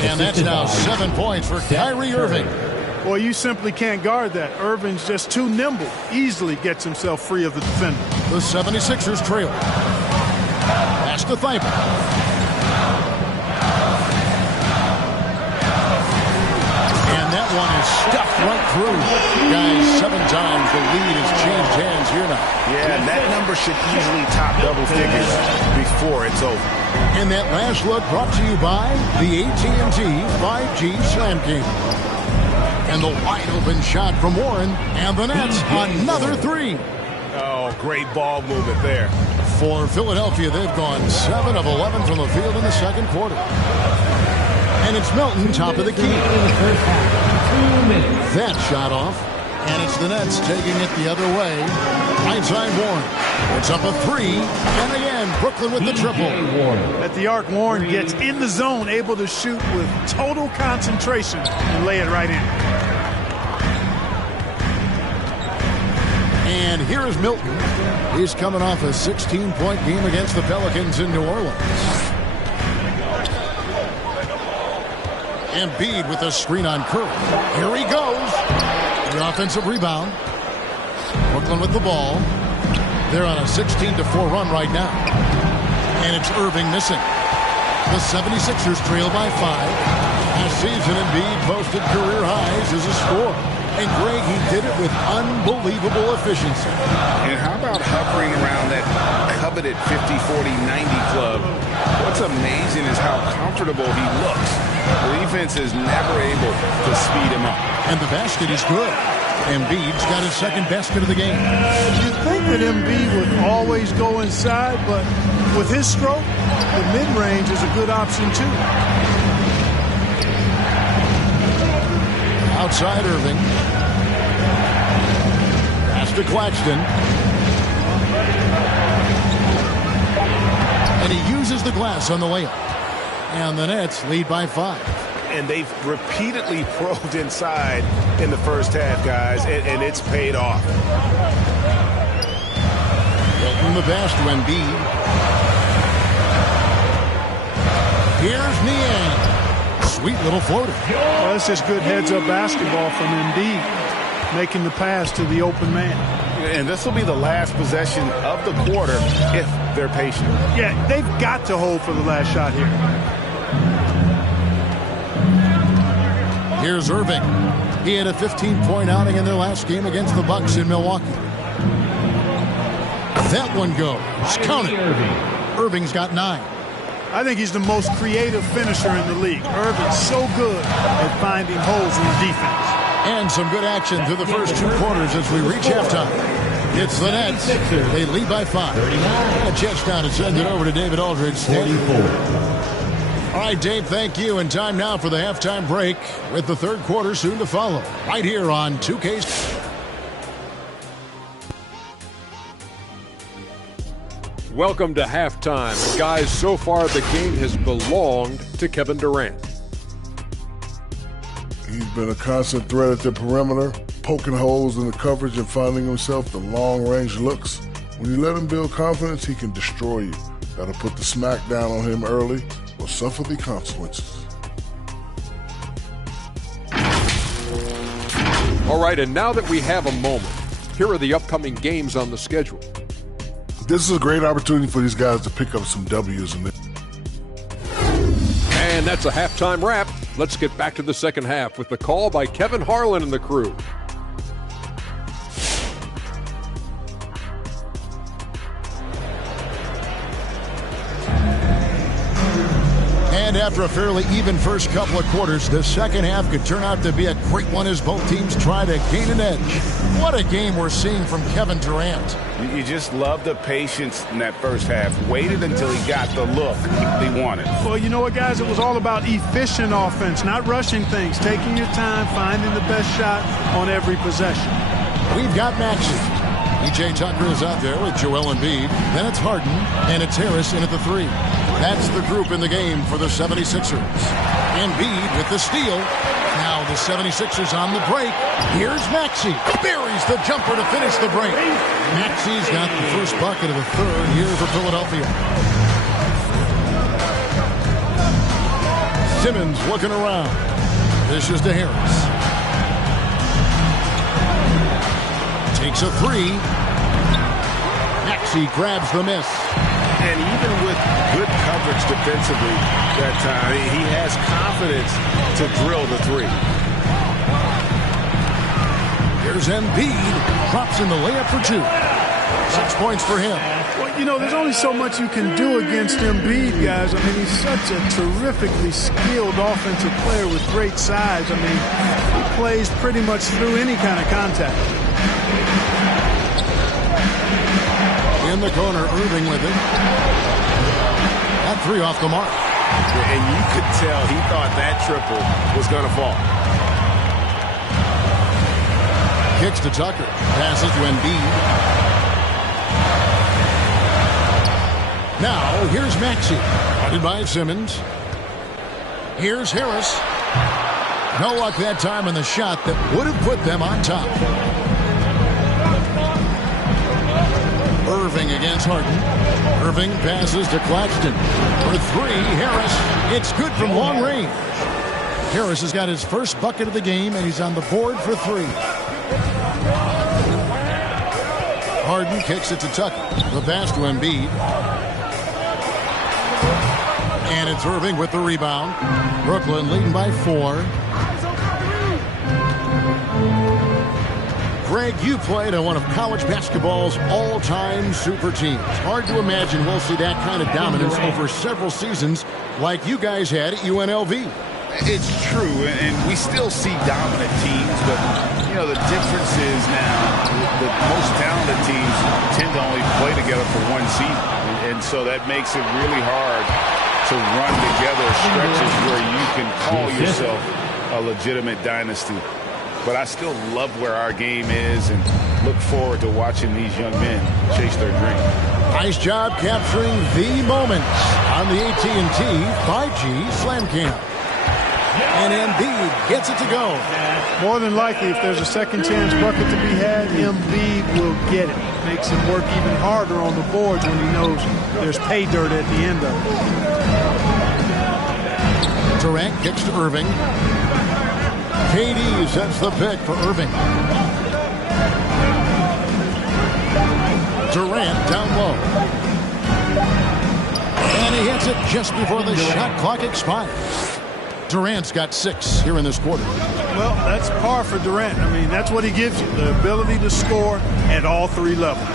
And that's now 7 points for Kyrie Irving. Boy, you simply can't guard that. Irving's just too nimble. Easily gets himself free of the defender. The 76ers trail. Pass to Thibault. One is stuffed right through. Guys, 7 times the lead has changed hands here now. Yeah, and that number should easily top double figures before it's over. And that last look brought to you by the AT&T 5G Slam King. And the wide open shot from Warren, and the Nets another 3. Oh, great ball movement there. For Philadelphia, they've gone 7 of 11 from the field in the second quarter. And it's Melton, top of the key. That shot off. And it's the Nets taking it the other way. Right side Warren. It's up a 3. And again, Brooklyn with the triple. At the arc, Warren gets in the zone, able to shoot with total concentration and lay it right in. And here is Milton. He's coming off a 16-point game against the Pelicans in New Orleans. Embiid with a screen on Curry. Here he goes. The offensive rebound. Brooklyn with the ball. They're on a 16-4 run right now. And it's Irving missing. The 76ers trail by 5. Last season, Embiid posted career highs as a scorer. And Greg, he did it with unbelievable efficiency. And how about hovering around that coveted 50-40-90 club? What's amazing is how comfortable he looks. The defense is never able to speed him up. And the basket is good. Embiid's got his second basket of the game. You'd think that Embiid would always go inside, but with his stroke, the mid-range is a good option too. Outside Irving. Pass to Claxton. And he uses the glass on the layup. And the Nets lead by 5. And they've repeatedly probed inside in the first half, guys, and it's paid off. From the pass to Embiid. Here's Niang. Sweet little floater. Well, that's just good heads-up basketball from Embiid, making the pass to the open man. And this will be the last possession of the quarter if they're patient. Yeah, they've got to hold for the last shot here. Here's Irving. He had a 15-point outing in their last game against the Bucks in Milwaukee. That one goes. Counted. Irving's got 9. I think he's the most creative finisher in the league. Irving's so good at finding holes in the defense. And some good action through the first 2 quarters as we reach halftime. It's the Nets. They lead by 5. A chance now to send it over to David Aldridge. 44. All right, Dave, thank you. And time now for the halftime break with the third quarter soon to follow. Right here on 2K. Welcome to halftime. Guys, so far the game has belonged to Kevin Durant. He's been a constant threat at the perimeter, poking holes in the coverage and finding himself the long-range looks. When you let him build confidence, he can destroy you. Gotta put the smack down on him early or suffer the consequences. All right, and now that we have a moment, here are the upcoming games on the schedule. This is a great opportunity for these guys to pick up some W's in this. And that's a halftime wrap. Let's get back to the second half with the call by Kevin Harlan and the crew. And after a fairly even first couple of quarters, the second half could turn out to be a great one as both teams try to gain an edge. What a game we're seeing from Kevin Durant. You just love the patience in that first half. Waited until he got the look he wanted. Well, you know what, guys? It was all about efficient offense, not rushing things, taking your time, finding the best shot on every possession. We've got Maxey. PJ Tucker is out there with Joel Embiid. Then it's Harden, and it's Harris in at the 3. That's the group in the game for the 76ers. Embiid with the steal. Now the 76ers on the break. Here's Maxey. Buries the jumper to finish the break. Maxey's got the first bucket of the third here for Philadelphia. Simmons looking around. This is to Harris. Takes a 3. Maxey grabs the miss. And even with good coverage defensively that time, he has confidence to drill the 3. Here's Embiid. Drops in the layup for 2. 6 points for him. Well, you know, there's only so much you can do against Embiid, guys. I mean, he's such a terrifically skilled offensive player with great size. I mean, he plays pretty much through any kind of contact. In the corner, Irving with it. That 3 off the mark. And you could tell he thought that triple was going to fall. Kicks to Tucker. Passes to Embiid. Now, here's Maxey. Guarded by Simmons. Here's Harris. No luck that time in the shot that would have put them on top. Irving against Harden. Irving passes to Claxton. For 3, Harris. It's good from long range. Harris has got his first bucket of the game, and he's on the board for 3. Harden kicks it to Tucker. The pass to Embiid. And it's Irving with the rebound. Brooklyn leading by 4. Greg, you played on one of college basketball's all-time super teams. Hard to imagine we'll see that kind of dominance over several seasons like you guys had at UNLV. It's true, and we still see dominant teams, but, you know, the difference is now the most talented teams tend to only play together for one season, and so that makes it really hard to run together stretches where you can call yourself a legitimate dynasty. But I still love where our game is and look forward to watching these young men chase their dream. Nice job capturing the moments on the AT&T 5G Slam Cam. And Embiid gets it to go. More than likely, if there's a second chance bucket to be had, Embiid will get it. Makes him work even harder on the boards when he knows there's pay dirt at the end of it. Durant kicks to Irving. KD sets the pick for Irving. Durant down low. And he hits it just before the shot clock expires. Durant's got 6 here in this quarter. Well, that's par for Durant. I mean, that's what he gives you, the ability to score at all 3 levels.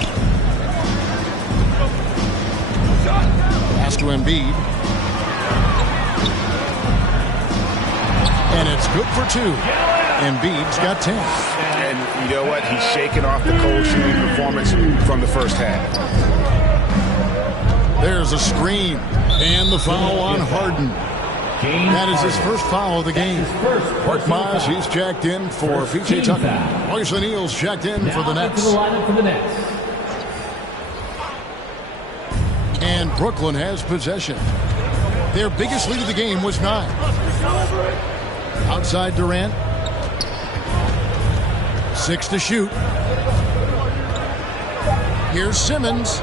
Pass to Embiid. And it's good for 2. Embiid's got 10. And you know what? He's shaking off the cold shooting performance from the first half. There's a screen. And the foul on Harden. That is his first foul of the game. Mark Maz, he's checked in for P.J. Tucker. Royce O'Neal's checked in for the Nets. And Brooklyn has possession. Their biggest lead of the game was 9. Outside Durant. 6 to shoot. Here's Simmons.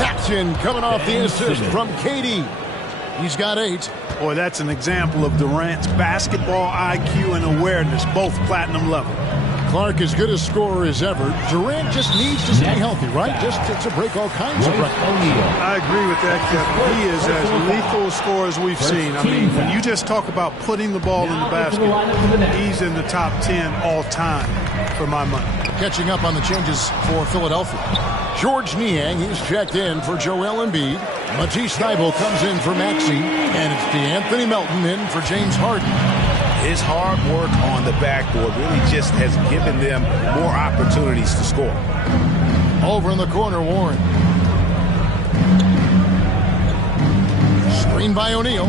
Action coming off the assist from KD. He's got 8. Boy, that's an example of Durant's basketball IQ and awareness, both platinum level. Clark as good a scorer as ever. Durant just needs to stay healthy, right? Just to break all kinds of records. I agree with that, Kevin. He is as lethal a scorer as we've seen. I mean, when you just talk about putting the ball in the basket, he's in the top 10 all time for my money. Catching up on the changes for Philadelphia. George Niang, he's checked in for Joel Embiid. Matisse Thybulle comes in for Maxey. And it's DeAnthony Melton in for James Harden. His hard work on the backboard really just has given them more opportunities to score. Over in the corner, Warren. Screen by O'Neal.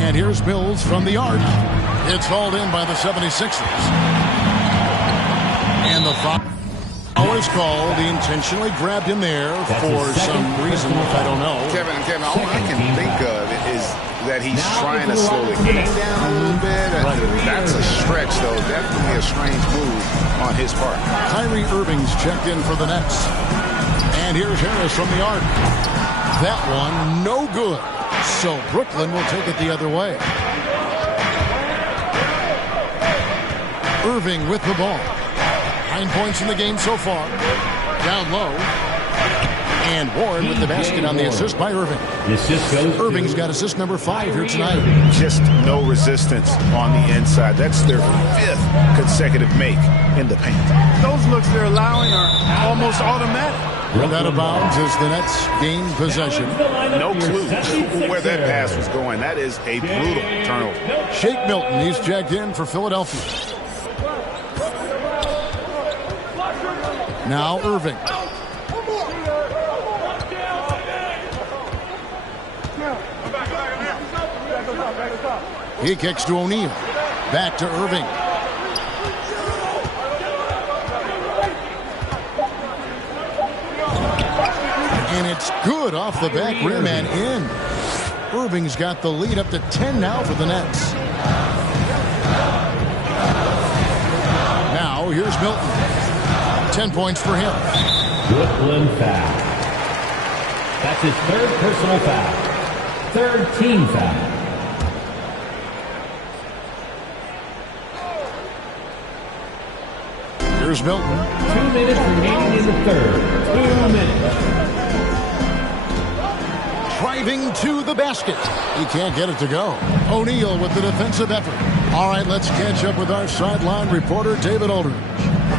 And here's Mills from the arc. It's hauled in by the 76ers. And the foul is called. He intentionally grabbed him there for some reason, which I don't know. Kevin, all I can think of is that he's trying to slow the game down a little bit. That's a stretch, though. Definitely a strange move on his part. Kyrie Irving's checked in for the Nets. And here's Harris from the arc. That one, no good. So Brooklyn will take it the other way. Irving with the ball. 9 points in the game so far. Down low. And Warren with the basket on the assist by Irving. Irving's got assist number 5 here tonight. Just no resistance on the inside. That's their 5th consecutive make in the paint. Those looks they're allowing are almost automatic. Right out of bounds as the Nets gain possession. No clue where that pass was going. That is a brutal turnover. Shake Milton, he's checked in for Philadelphia. Now Irving. He kicks to O'Neal. Back to Irving. And it's good off the back rim and in. Irving's got the lead up to 10 now for the Nets. Now here's Milton. 10 points for him. Brooklyn foul. That's his 3rd personal foul. 3rd team foul. Here's Milton. 2 minutes remaining in the 3rd. 2 minutes. Driving to the basket. He can't get it to go. O'Neal with the defensive effort. All right, let's catch up with our sideline reporter, David Aldridge.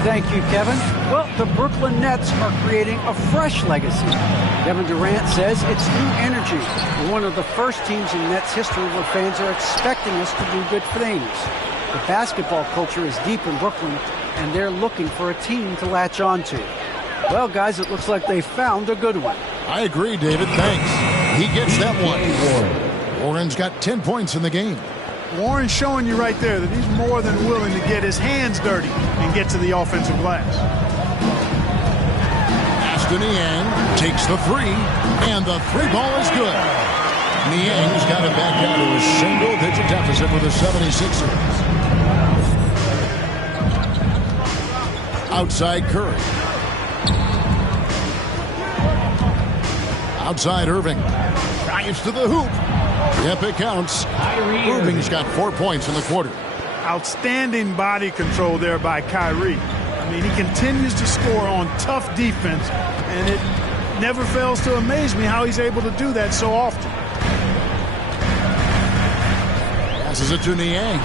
Thank you, Kevin. Well, the Brooklyn Nets are creating a fresh legacy. Kevin Durant says it's new energy. We're one of the first teams in Nets history where fans are expecting us to do good things. The basketball culture is deep in Brooklyn, and they're looking for a team to latch on to. Well, guys, it looks like they found a good one. I agree, David. Thanks. He gets that one. Warren's got 10 points in the game. Warren's showing you right there that he's more than willing to get his hands dirty and get to the offensive glass. Pass to Niang, takes the 3, and the 3 ball is good. Niang's got it back down to a single-digit deficit with the 76ers. Outside Curry. Outside Irving. Drives to the hoop. Yep, it counts. Irving's got 4 points in the quarter. Outstanding body control there by Kyrie. I mean, he continues to score on tough defense, and it never fails to amaze me how he's able to do that so often. Passes it to Niang.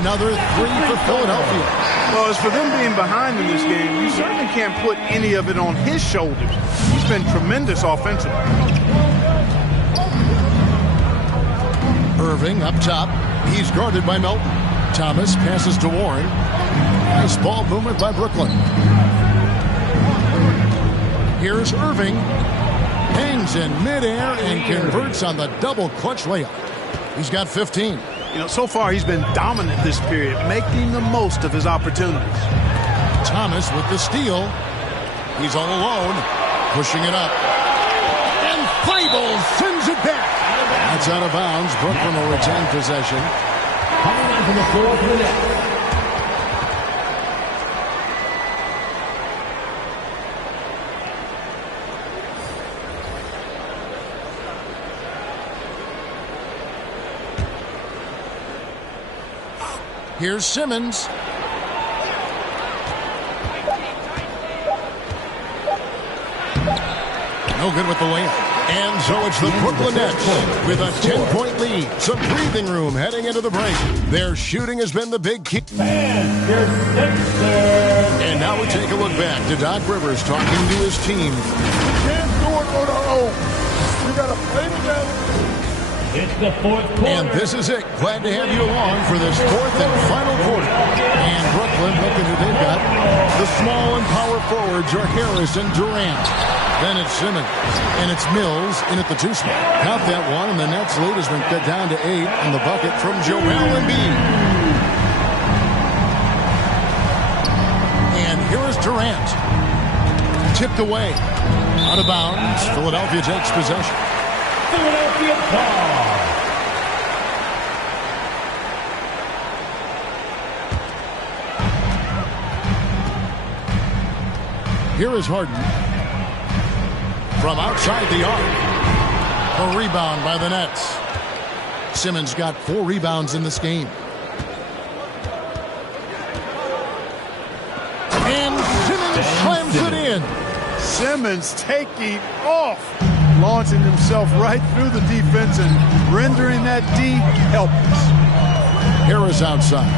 Another three for Philadelphia. Well, as for them being behind in this game, you certainly can't put any of it on his shoulders. He's been tremendous offensively. Irving up top. He's guarded by Melton. Thomas passes to Warren. Nice ball movement by Brooklyn. Here's Irving. Hangs in midair and converts on the double clutch layup. He's got 15. You know, so far he's been dominant this period, making the most of his opportunities. Thomas with the steal. He's all alone, pushing it up. And Thybulle sends it back. That's out of bounds. Brooklyn will retain possession. Coming on from the floor for the Nets. Here's Simmons. No good with the layup. And so it's the Brooklyn Nets with a 10-point lead. Some breathing room heading into the break. Their shooting has been the big key. And now we take a look back to Doc Rivers talking to his team. We can't do it on our own. We got to play together. It's the fourth quarter. And this is it. Glad to have you along for this fourth and final quarter. And Brooklyn, looking who they've got. The small and power forwards are Harris and Durant. Then it's Simmons. And it's Mills in at the two spot. Count that one, and the Nets lead has been cut down to 8 on the bucket from Joel Embiid. And here is Durant. Tipped away. Out of bounds. Philadelphia takes possession. Philadelphia ball. Here is Harden. From outside the arc. A rebound by the Nets. Simmons got 4 rebounds in this game. And Simmons slams it in. Simmons taking off, launching himself right through the defense and rendering that D helpless. Harris outside.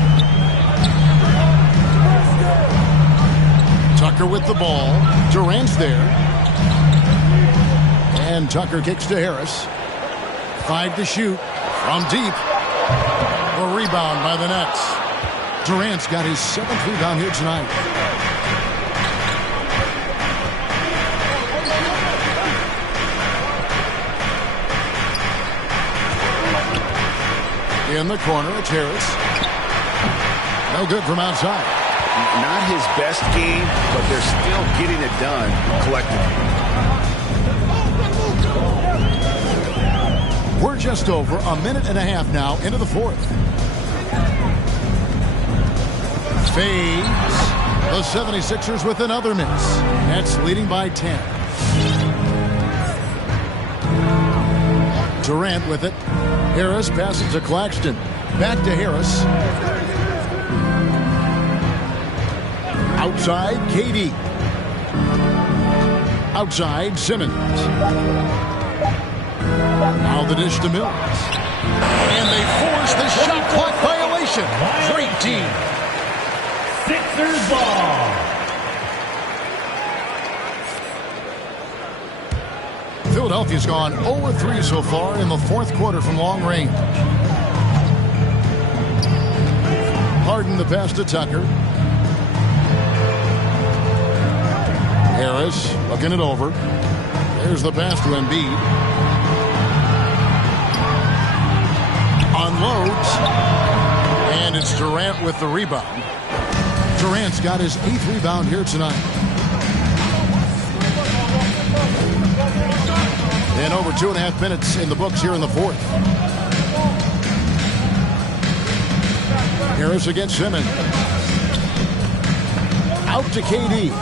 Tucker with the ball. Durant's there. And Tucker kicks to Harris. 5 to shoot from deep. A rebound by the Nets. Durant's got his 7th rebound here tonight. In the corner, it's Harris. No good from outside. Not his best game, but they're still getting it done collectively. We're just over a minute and a half now into the fourth. Fades. The 76ers with another miss. Nets leading by 10. Durant with it. Harris passes to Claxton. Back to Harris. Outside, KD. Outside, Simmons. Now the dish to Mills. And they force the shot clock violation. Great team. Sixers ball. Philadelphia's gone 0-3 so far in the fourth quarter from long range. Harden the pass to Tucker. Harris looking it over. There's the pass to Embiid. Unloads. And it's Durant with the rebound. Durant's got his 8th rebound here tonight. And over 2.5 minutes in the books here in the fourth. Harris against Simmons. Out to KD.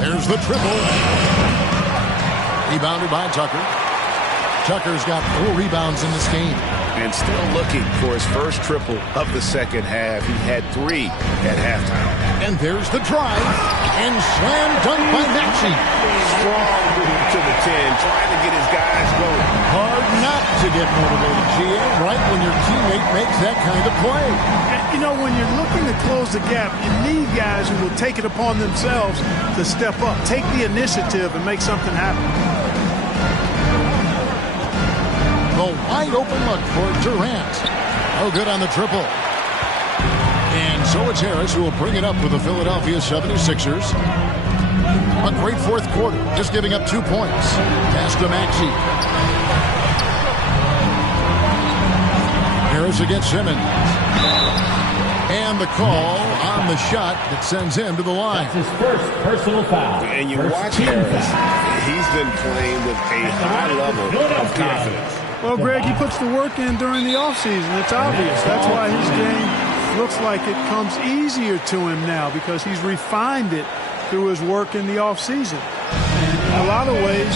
There's the triple. Rebounded by Tucker. Tucker's got 4 rebounds in this game. and still looking for his first triple of the second half. He had 3 at halftime. And there's the drive. And slam dunk by Maxey. Strong move to the 10, trying to get his guys going. Hard not to get motivated, GM, right when your teammate makes that kind of play. You know, when you're looking to close the gap, you need guys who will take it upon themselves to step up, take the initiative, and make something happen. The wide open look for Durant. No good on the triple. And so it's Harris who will bring it up for the Philadelphia 76ers. A great fourth quarter, just giving up 2 points. Pass to Maxey. Harris against Simmons. And the call on the shot that sends him to the line. That's his first personal foul. And you watch Harris. He's been playing with a high level of confidence. Well, Greg, he puts the work in during the offseason. It's obvious. That's why his game looks like it comes easier to him now, because he's refined it through his work in the offseason. In a lot of ways,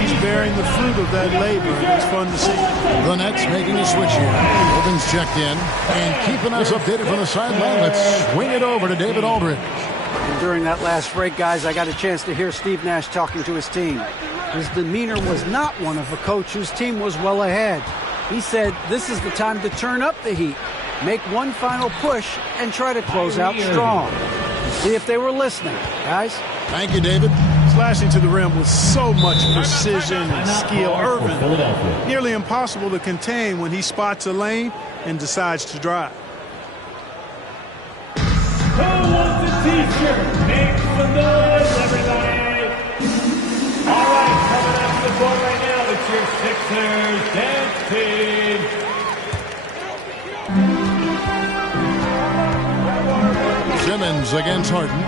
he's bearing the fruit of that labor, and it's fun to see. The Nets making a switch here. Irving's checked in, and keeping us updated from the sideline. Let's swing it over to David Aldridge. And during that last break, guys, I got a chance to hear Steve Nash talking to his team. His demeanor was not one of a coach whose team was well ahead. He said this is the time to turn up the heat, make one final push, and try to close out strong. See if they were listening, guys. Thank you, David. Slashing to the rim with so much precision and skill. Irvin, nearly impossible to contain when he spots a lane and decides to drive. Who wants a t-shirt? Make some noise, everybody. All right, coming out to the court right now, it's your Sixers dance team. Simmons against Harden.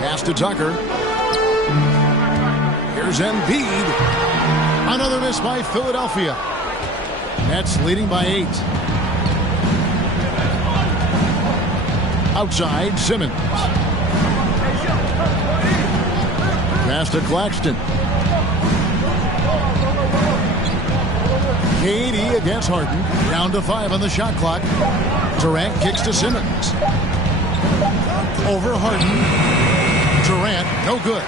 Pass to Tucker. Here's Embiid. Another miss by Philadelphia. Nets leading by 8. Outside, Simmons. Pass to Claxton. KD against Harden. Down to 5 on the shot clock. Durant kicks to Simmons. Over Harden. Durant, no good.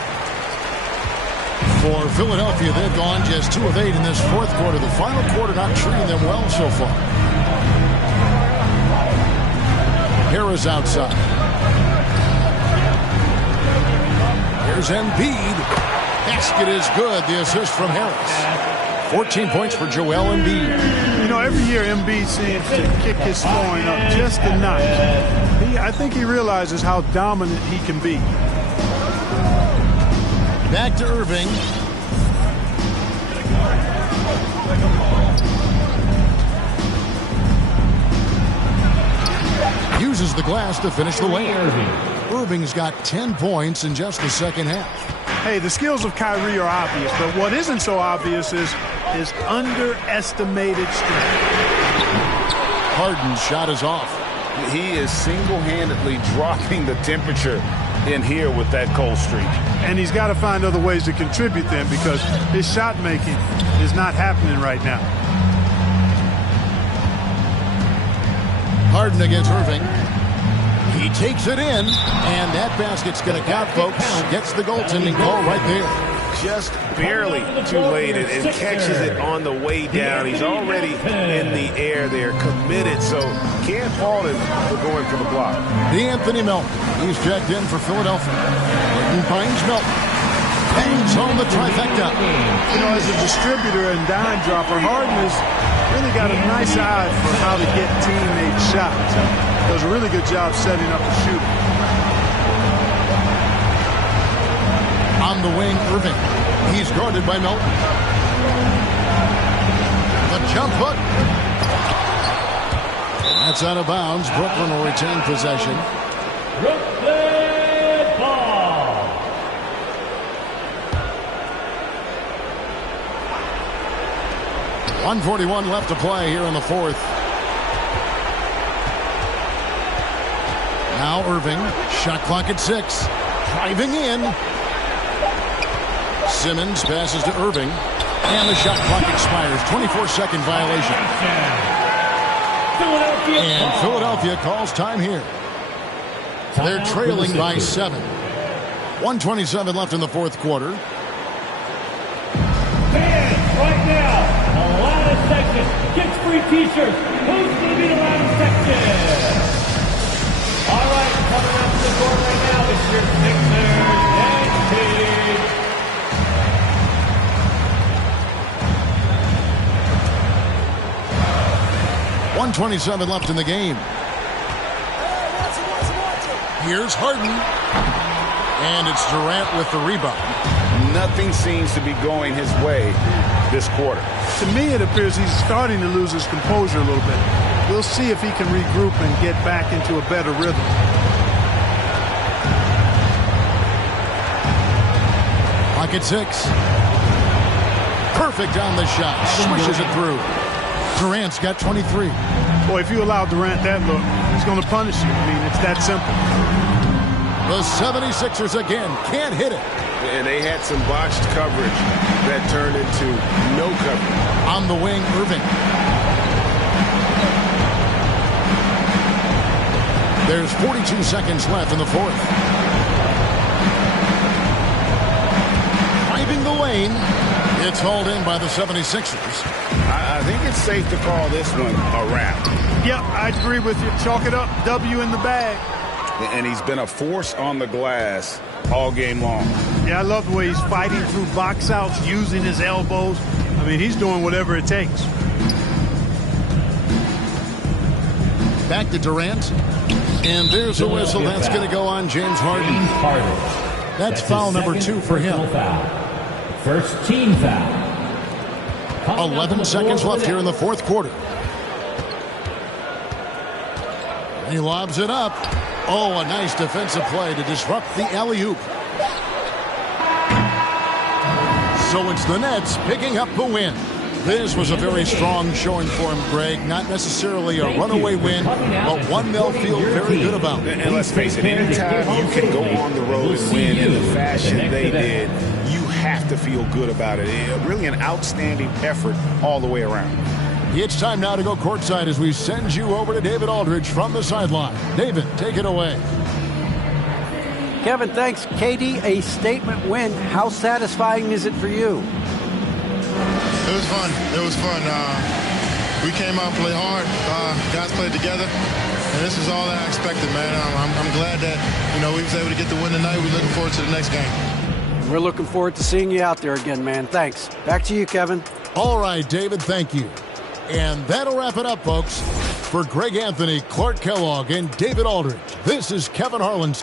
For Philadelphia, they've gone just 2 of 8 in this fourth quarter. The final quarter not treating them well so far. Harris outside. Here's Embiid. Basket is good. The assist from Harris. 14 points for Joel Embiid. You know, every year Embiid seems to kick his scoring up just a notch. I think he realizes how dominant he can be. Back to Irving. Uses the glass to finish the lane. Irving's got 10 points in just the second half. Hey, the skills of Kyrie are obvious, but what isn't so obvious is his underestimated strength. Harden's shot is off. He is single-handedly dropping the temperature in here with that cold streak. And he's got to find other ways to contribute then, because his shot making is not happening right now. Harden against Irving. He takes it in, and that basket's going to count, folks. Gets the goaltending call right there. Just barely too late and catches it on the way down. He's already in the air there, committed, so can't fault him for going for the block. Anthony Melton. He's checked in for Philadelphia. Harden finds Melton. Bangs on the trifecta. You know, as a distributor and dime dropper, Harden has really got a nice eye for how to get teammate shots. Does a really good job setting up the shooter. On the wing, Irving. He's guarded by Melton. The jump hook. That's out of bounds. Brooklyn will retain possession. Brooklyn ball. .141 left to play here in the fourth. Now Irving. Shot clock at 6. Driving in. Simmons passes to Irving. And the shot clock expires. 24-second violation. Philadelphia. And Philadelphia calls time here. They're trailing by 7. 1:27 left in the fourth quarter. Fans, right now, the loudest section gets free t-shirts. Who's going to be the loudest section? All right, coming up to the door right now is your Sixers Dance Team. .127 left in the game. Here's Harden. And it's Durant with the rebound. Nothing seems to be going his way this quarter. To me, it appears he's starting to lose his composure a little bit. We'll see if he can regroup and get back into a better rhythm. Pocket 6. Perfect on the shot. Swishes it through. Durant's got 23. Boy, if you allow Durant that look, he's going to punish you. I mean, it's that simple. The 76ers again can't hit it. And they had some botched coverage that turned into no coverage. On the wing, Irving. There's 42 seconds left in the fourth. Driving the lane. It's hauled in by the 76ers. I think it's safe to call this one a wrap. Yeah, I agree with you. Chalk it up. W in the bag. And he's been a force on the glass all game long. Yeah, I love the way he's fighting through box outs, using his elbows. I mean, he's doing whatever it takes. Back to Durant. And there's a whistle. That's going to go on James Harden. That's foul number 2 for him. First team foul. 11 seconds left here in the fourth quarter. He lobs it up. Oh, a nice defensive play to disrupt the alley-oop. So it's the Nets picking up the win. This was a very strong showing for him, Greg. Not necessarily a runaway win, but one they'll feel very good about. And let's face it, anytime you can go on the road and win in the fashion they did, you have to feel good about it. Really an outstanding effort all the way around. It's time now to go courtside as we send you over to David Aldridge from the sideline. David, take it away. Kevin, thanks. KD, a statement win. How satisfying is it for you? It was fun. It was fun. We came out and played hard. Guys played together. And this is all that I expected, man. I'm glad that, we was able to get the win tonight. We're looking forward to the next game. We're looking forward to seeing you out there again, man. Thanks. Back to you, Kevin. All right, David, thank you. And that'll wrap it up, folks. For Greg Anthony, Clark Kellogg, and David Aldridge, this is Kevin Harlan.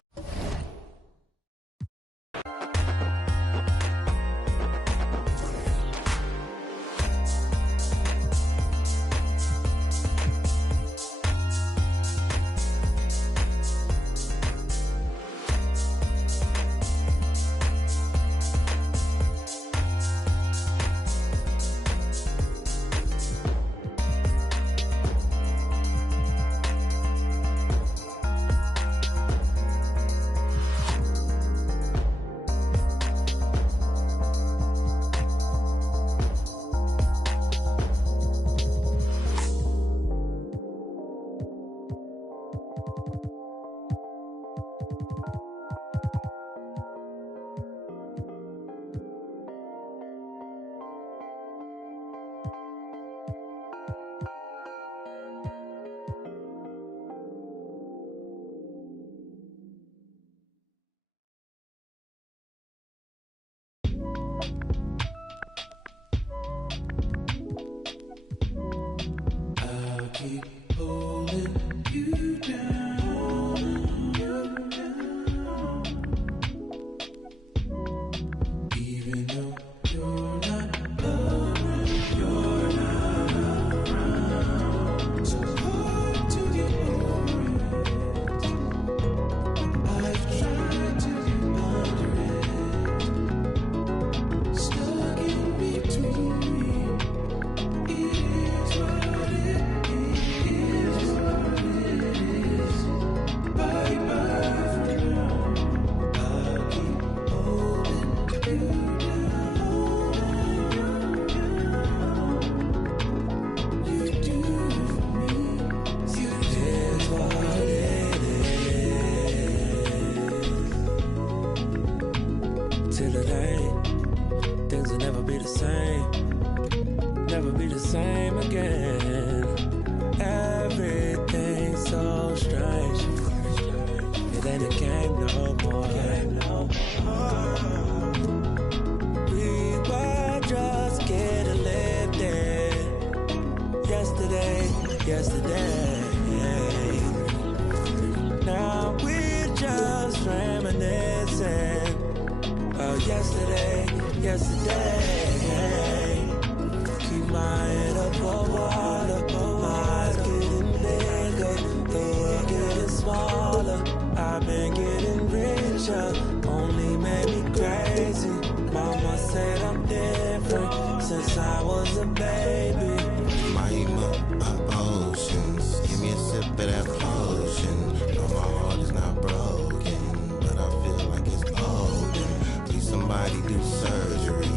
never be the same again. Everything's so strange. It ain't a game no more. We were just getting lifted. Yesterday. Now we're just reminiscing about yesterday. Keep my head above water, my eyes getting bigger, the world getting smaller. I've been getting richer, only made me crazy. Mama said I'm different since I was a baby. Oceans, give me a sip of that potion. No, my heart is not broken, but I feel like it's open. Please somebody do surgery.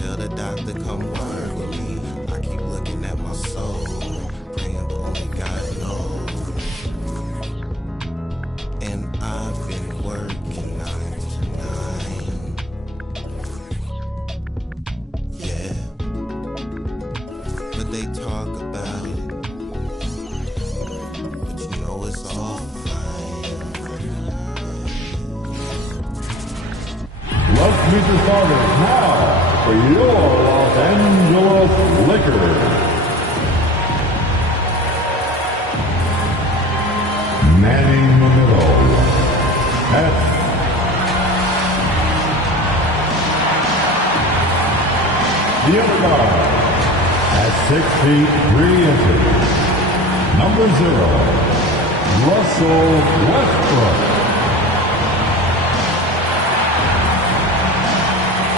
Tell the doctor come work with me. I keep looking at my soul, praying but only God knows. And I've been working 9 to 9. Yeah, but they talk about it. It's all Let's meet the starters now for your Los Angeles Lakers. Manning in the middle. That's the other guard at 6 feet 3 inches. Number 0. Russell Westbrook.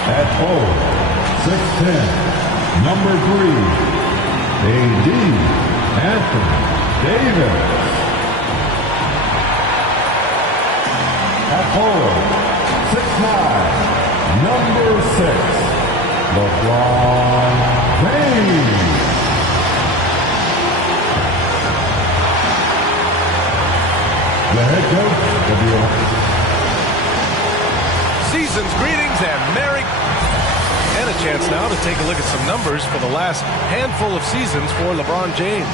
At 6'10", number 3, A.D. Anthony Davis. At 6'9", number 6, LeBron James. The head coach of the Season's greetings and merry. And a chance now to take a look at some numbers for the last handful of seasons for LeBron James.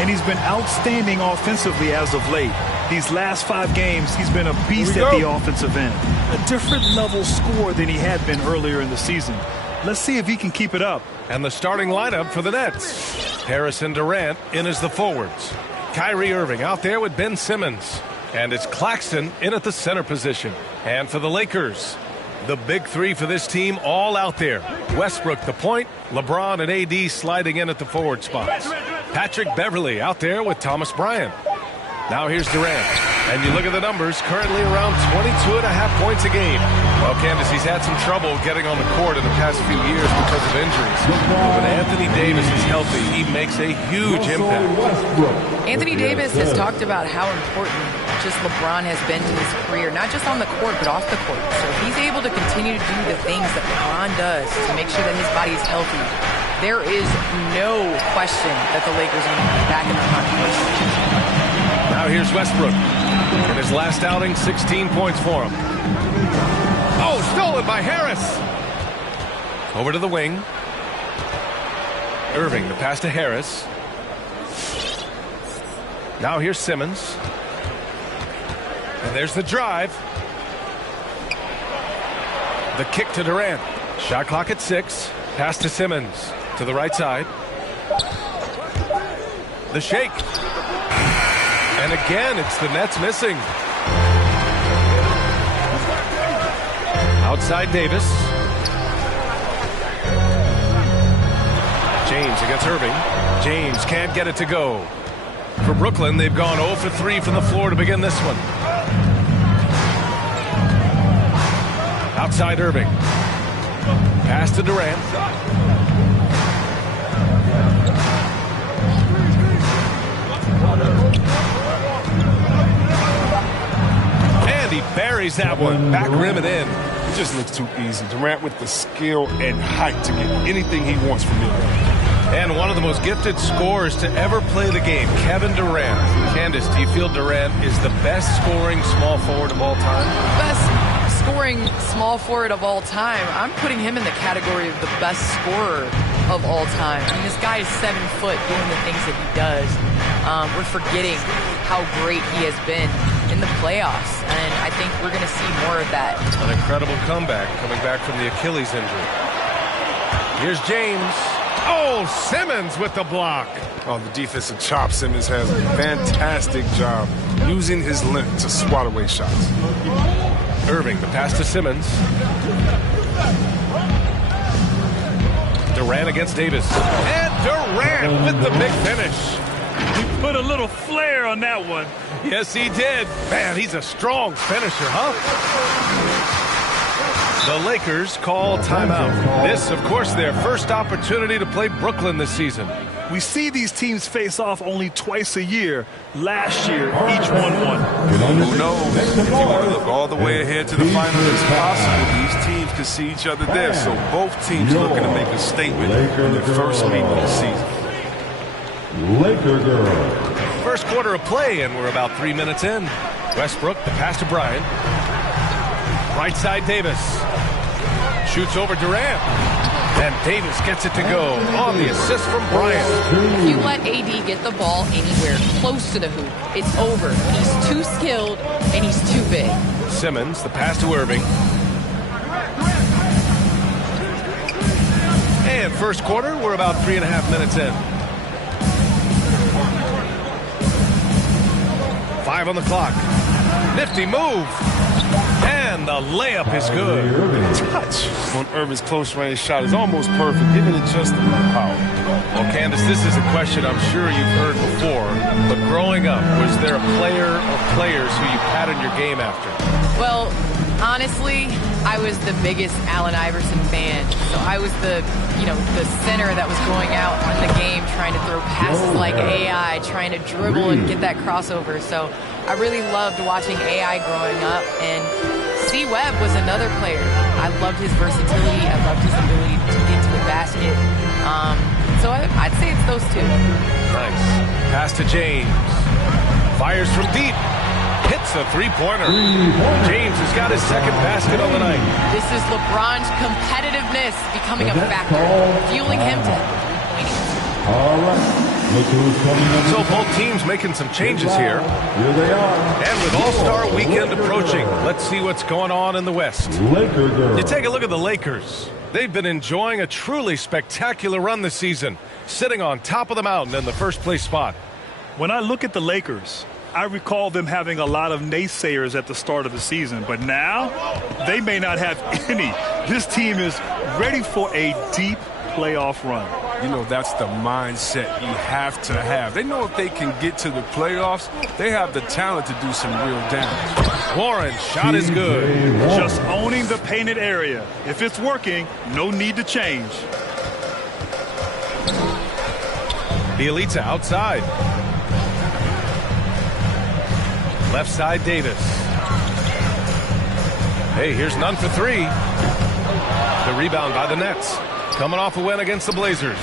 And he's been outstanding offensively as of late. These last 5 games, he's been a beast at the offensive end. A different level score than he had been earlier in the season. Let's see if he can keep it up. And the starting lineup for the Nets. Harrison Durant in as the forwards. Kyrie Irving out there with Ben Simmons. And it's Claxton in at the center position. And for the Lakers, the big 3 for this team all out there. Westbrook the point, LeBron and AD sliding in at the forward spots. Patrick Beverly out there with Thomas Bryant. Now here's Durant. And you look at the numbers, currently around 22.5 points a game. Well, Candace, he's had some trouble getting on the court in the past few years because of injuries. But when Anthony Davis is healthy, he makes a huge impact. Anthony Davis has talked about how important just LeBron has been to his career, not just on the court, but off the court. So if he's able to continue to do the things that LeBron does to make sure that his body is healthy, there is no question that the Lakers are going to be back in the controversy. Now here's Westbrook. In his last outing, 16 points for him. Oh, stolen by Harris. Over to the wing. Irving, the pass to Harris. Now here's Simmons. And there's the drive. The kick to Durant. Shot clock at 6. Pass to Simmons. To the right side. The shake. And again, it's the Nets missing. Outside Davis. James against Irving. James can't get it to go. For Brooklyn, they've gone 0 for 3 from the floor to begin this one. Outside Irving. Pass to Durant. And he buries that one. Back rim and in. It just looks too easy. Durant with the skill and height to get anything he wants from mid-range. And one of the most gifted scorers to ever play the game, Kevin Durant. Candace, do you feel Durant is the best scoring small forward of all time? Best scoring small forward of all time. I'm putting him in the category of the best scorer of all time. I mean, this guy is 7 foot doing the things that he does. We're forgetting how great he has been in the playoffs, and I think we're going to see more of that. An incredible comeback coming back from the Achilles injury. Here's James. Oh, Simmons with the block. Oh, the defensive chop. Simmons has a fantastic job using his length to swat away shots. Irving, the pass to Simmons. Durant against Davis. And Durant with the big finish. He put a little flair on that one. Yes, he did. Man, he's a strong finisher, huh? The Lakers call timeout. This, of course, their first opportunity to play Brooklyn this season. We see these teams face off only twice a year. Last year, each one won. Who knows? If you want to look all the way ahead to the final, it's possible these teams could see each other there. So both teams looking to make a statement in their first meeting of the season. Laker girl. First quarter of play, and we're about 3 minutes in. Westbrook, the pass to Bryant. Right side, Davis. Shoots over Durant. And Davis gets it to go on the assist from Bryant. If you let AD get the ball anywhere close to the hoop, it's over. He's too skilled, and he's too big. Simmons, the pass to Irving. And first quarter, we're about 3.5 minutes in. 5 on the clock. Nifty move. And the layup is good. Touch on Irving's close range shot is almost perfect, giving it just a little power. Well, Candace, this is a question I'm sure you've heard before, but growing up, was there a player or players who you patterned your game after? Well, honestly, I was the biggest Allen Iverson fan. So I was the center that was going out on the game trying to throw passes like AI, trying to dribble and get that crossover. So I really loved watching AI growing up, and C. Webb was another player. I loved his versatility. I loved his ability to get to the basket. So I'd say it's those two. Nice. Pass to James. Fires from deep. Hits a three-pointer. James has got his second basket on the night. This is LeBron's competitiveness becoming a factor, fueling him to all right. So both teams making some changes here. Here they are. And with All-Star Weekend approaching, let's see what's going on in the West. Laker girl. You take a look at the Lakers. They've been enjoying a truly spectacular run this season, sitting on top of the mountain in the first-place spot. When I look at the Lakers, I recall them having a lot of naysayers at the start of the season, but now they may not have any. This team is ready for a deep playoff run. You know, that's the mindset you have to have. They know if they can get to the playoffs, they have the talent to do some real damage. Warren's shot is good. Just owning the painted area. If it's working, no need to change. Bielitsa outside. Left side, Davis. Hey, here's none for three. The rebound by the Nets. Coming off a win against the Blazers.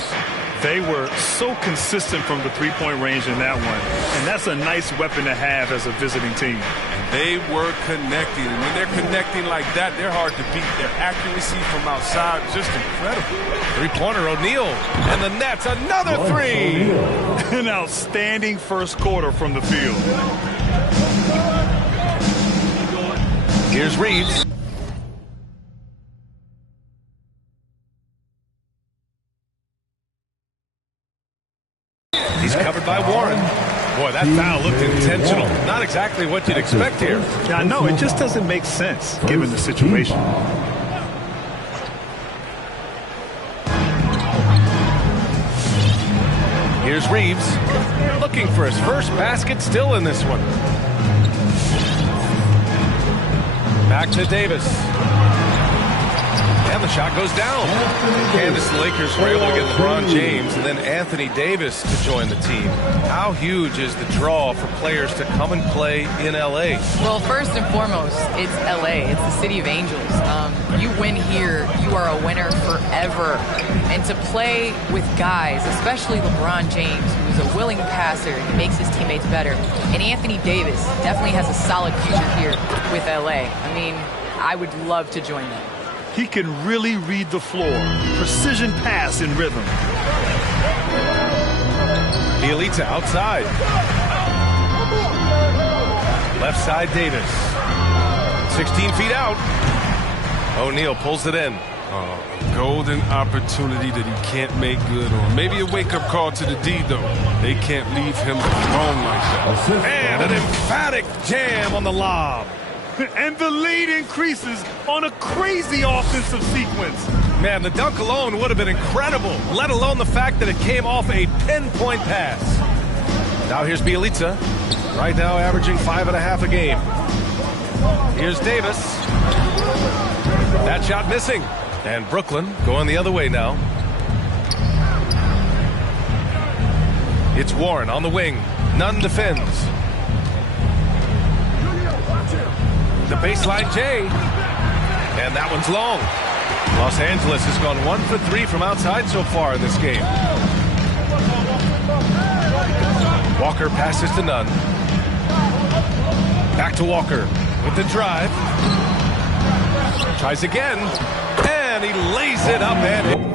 They were so consistent from the three-point range in that one. And that's a nice weapon to have as a visiting team. And they were connecting. And when they're connecting like that, they're hard to beat. Their accuracy from outside, just incredible. Three-pointer, O'Neal. And the Nets, another three. An outstanding first quarter from the field. Here's Reeves. He's covered by Warren. Boy, that foul looked intentional. Not exactly what you'd expect here. Yeah, I know. It just doesn't make sense given the situation. Here's Reeves. Looking for his first basket still in this one. Back to Davis. And the shot goes down. Candace, the Lakers were able to get LeBron James and then Anthony Davis to join the team. How huge is the draw for players to come and play in L.A.? Well, first and foremost, it's L.A. It's the city of angels. You win here, you are a winner forever. And to play with guys, especially LeBron James, who's a willing passer, he makes his teammates better. And Anthony Davis definitely has a solid future here with L.A. I mean, I would love to join them. He can really read the floor. Precision pass in rhythm. Bjelica outside. Left side Davis. 16 feet out. O'Neal pulls it in. Golden opportunity that he can't make good on. Maybe a wake-up call to the D, though. They can't leave him alone like that. And an emphatic jam on the lob. And the lead increases on a crazy offensive sequence. Man, the dunk alone would have been incredible, let alone the fact that it came off a pinpoint pass. Now here's Bjelica, right now averaging 5.5 a game. Here's Davis. That shot missing. And Brooklyn going the other way now. It's Warren on the wing. Nunn defends. The baseline J. And that one's long. Los Angeles has gone 1 for 3 from outside so far in this game. Walker passes to Nunn. Back to Walker with the drive. Tries again. And he lays it up and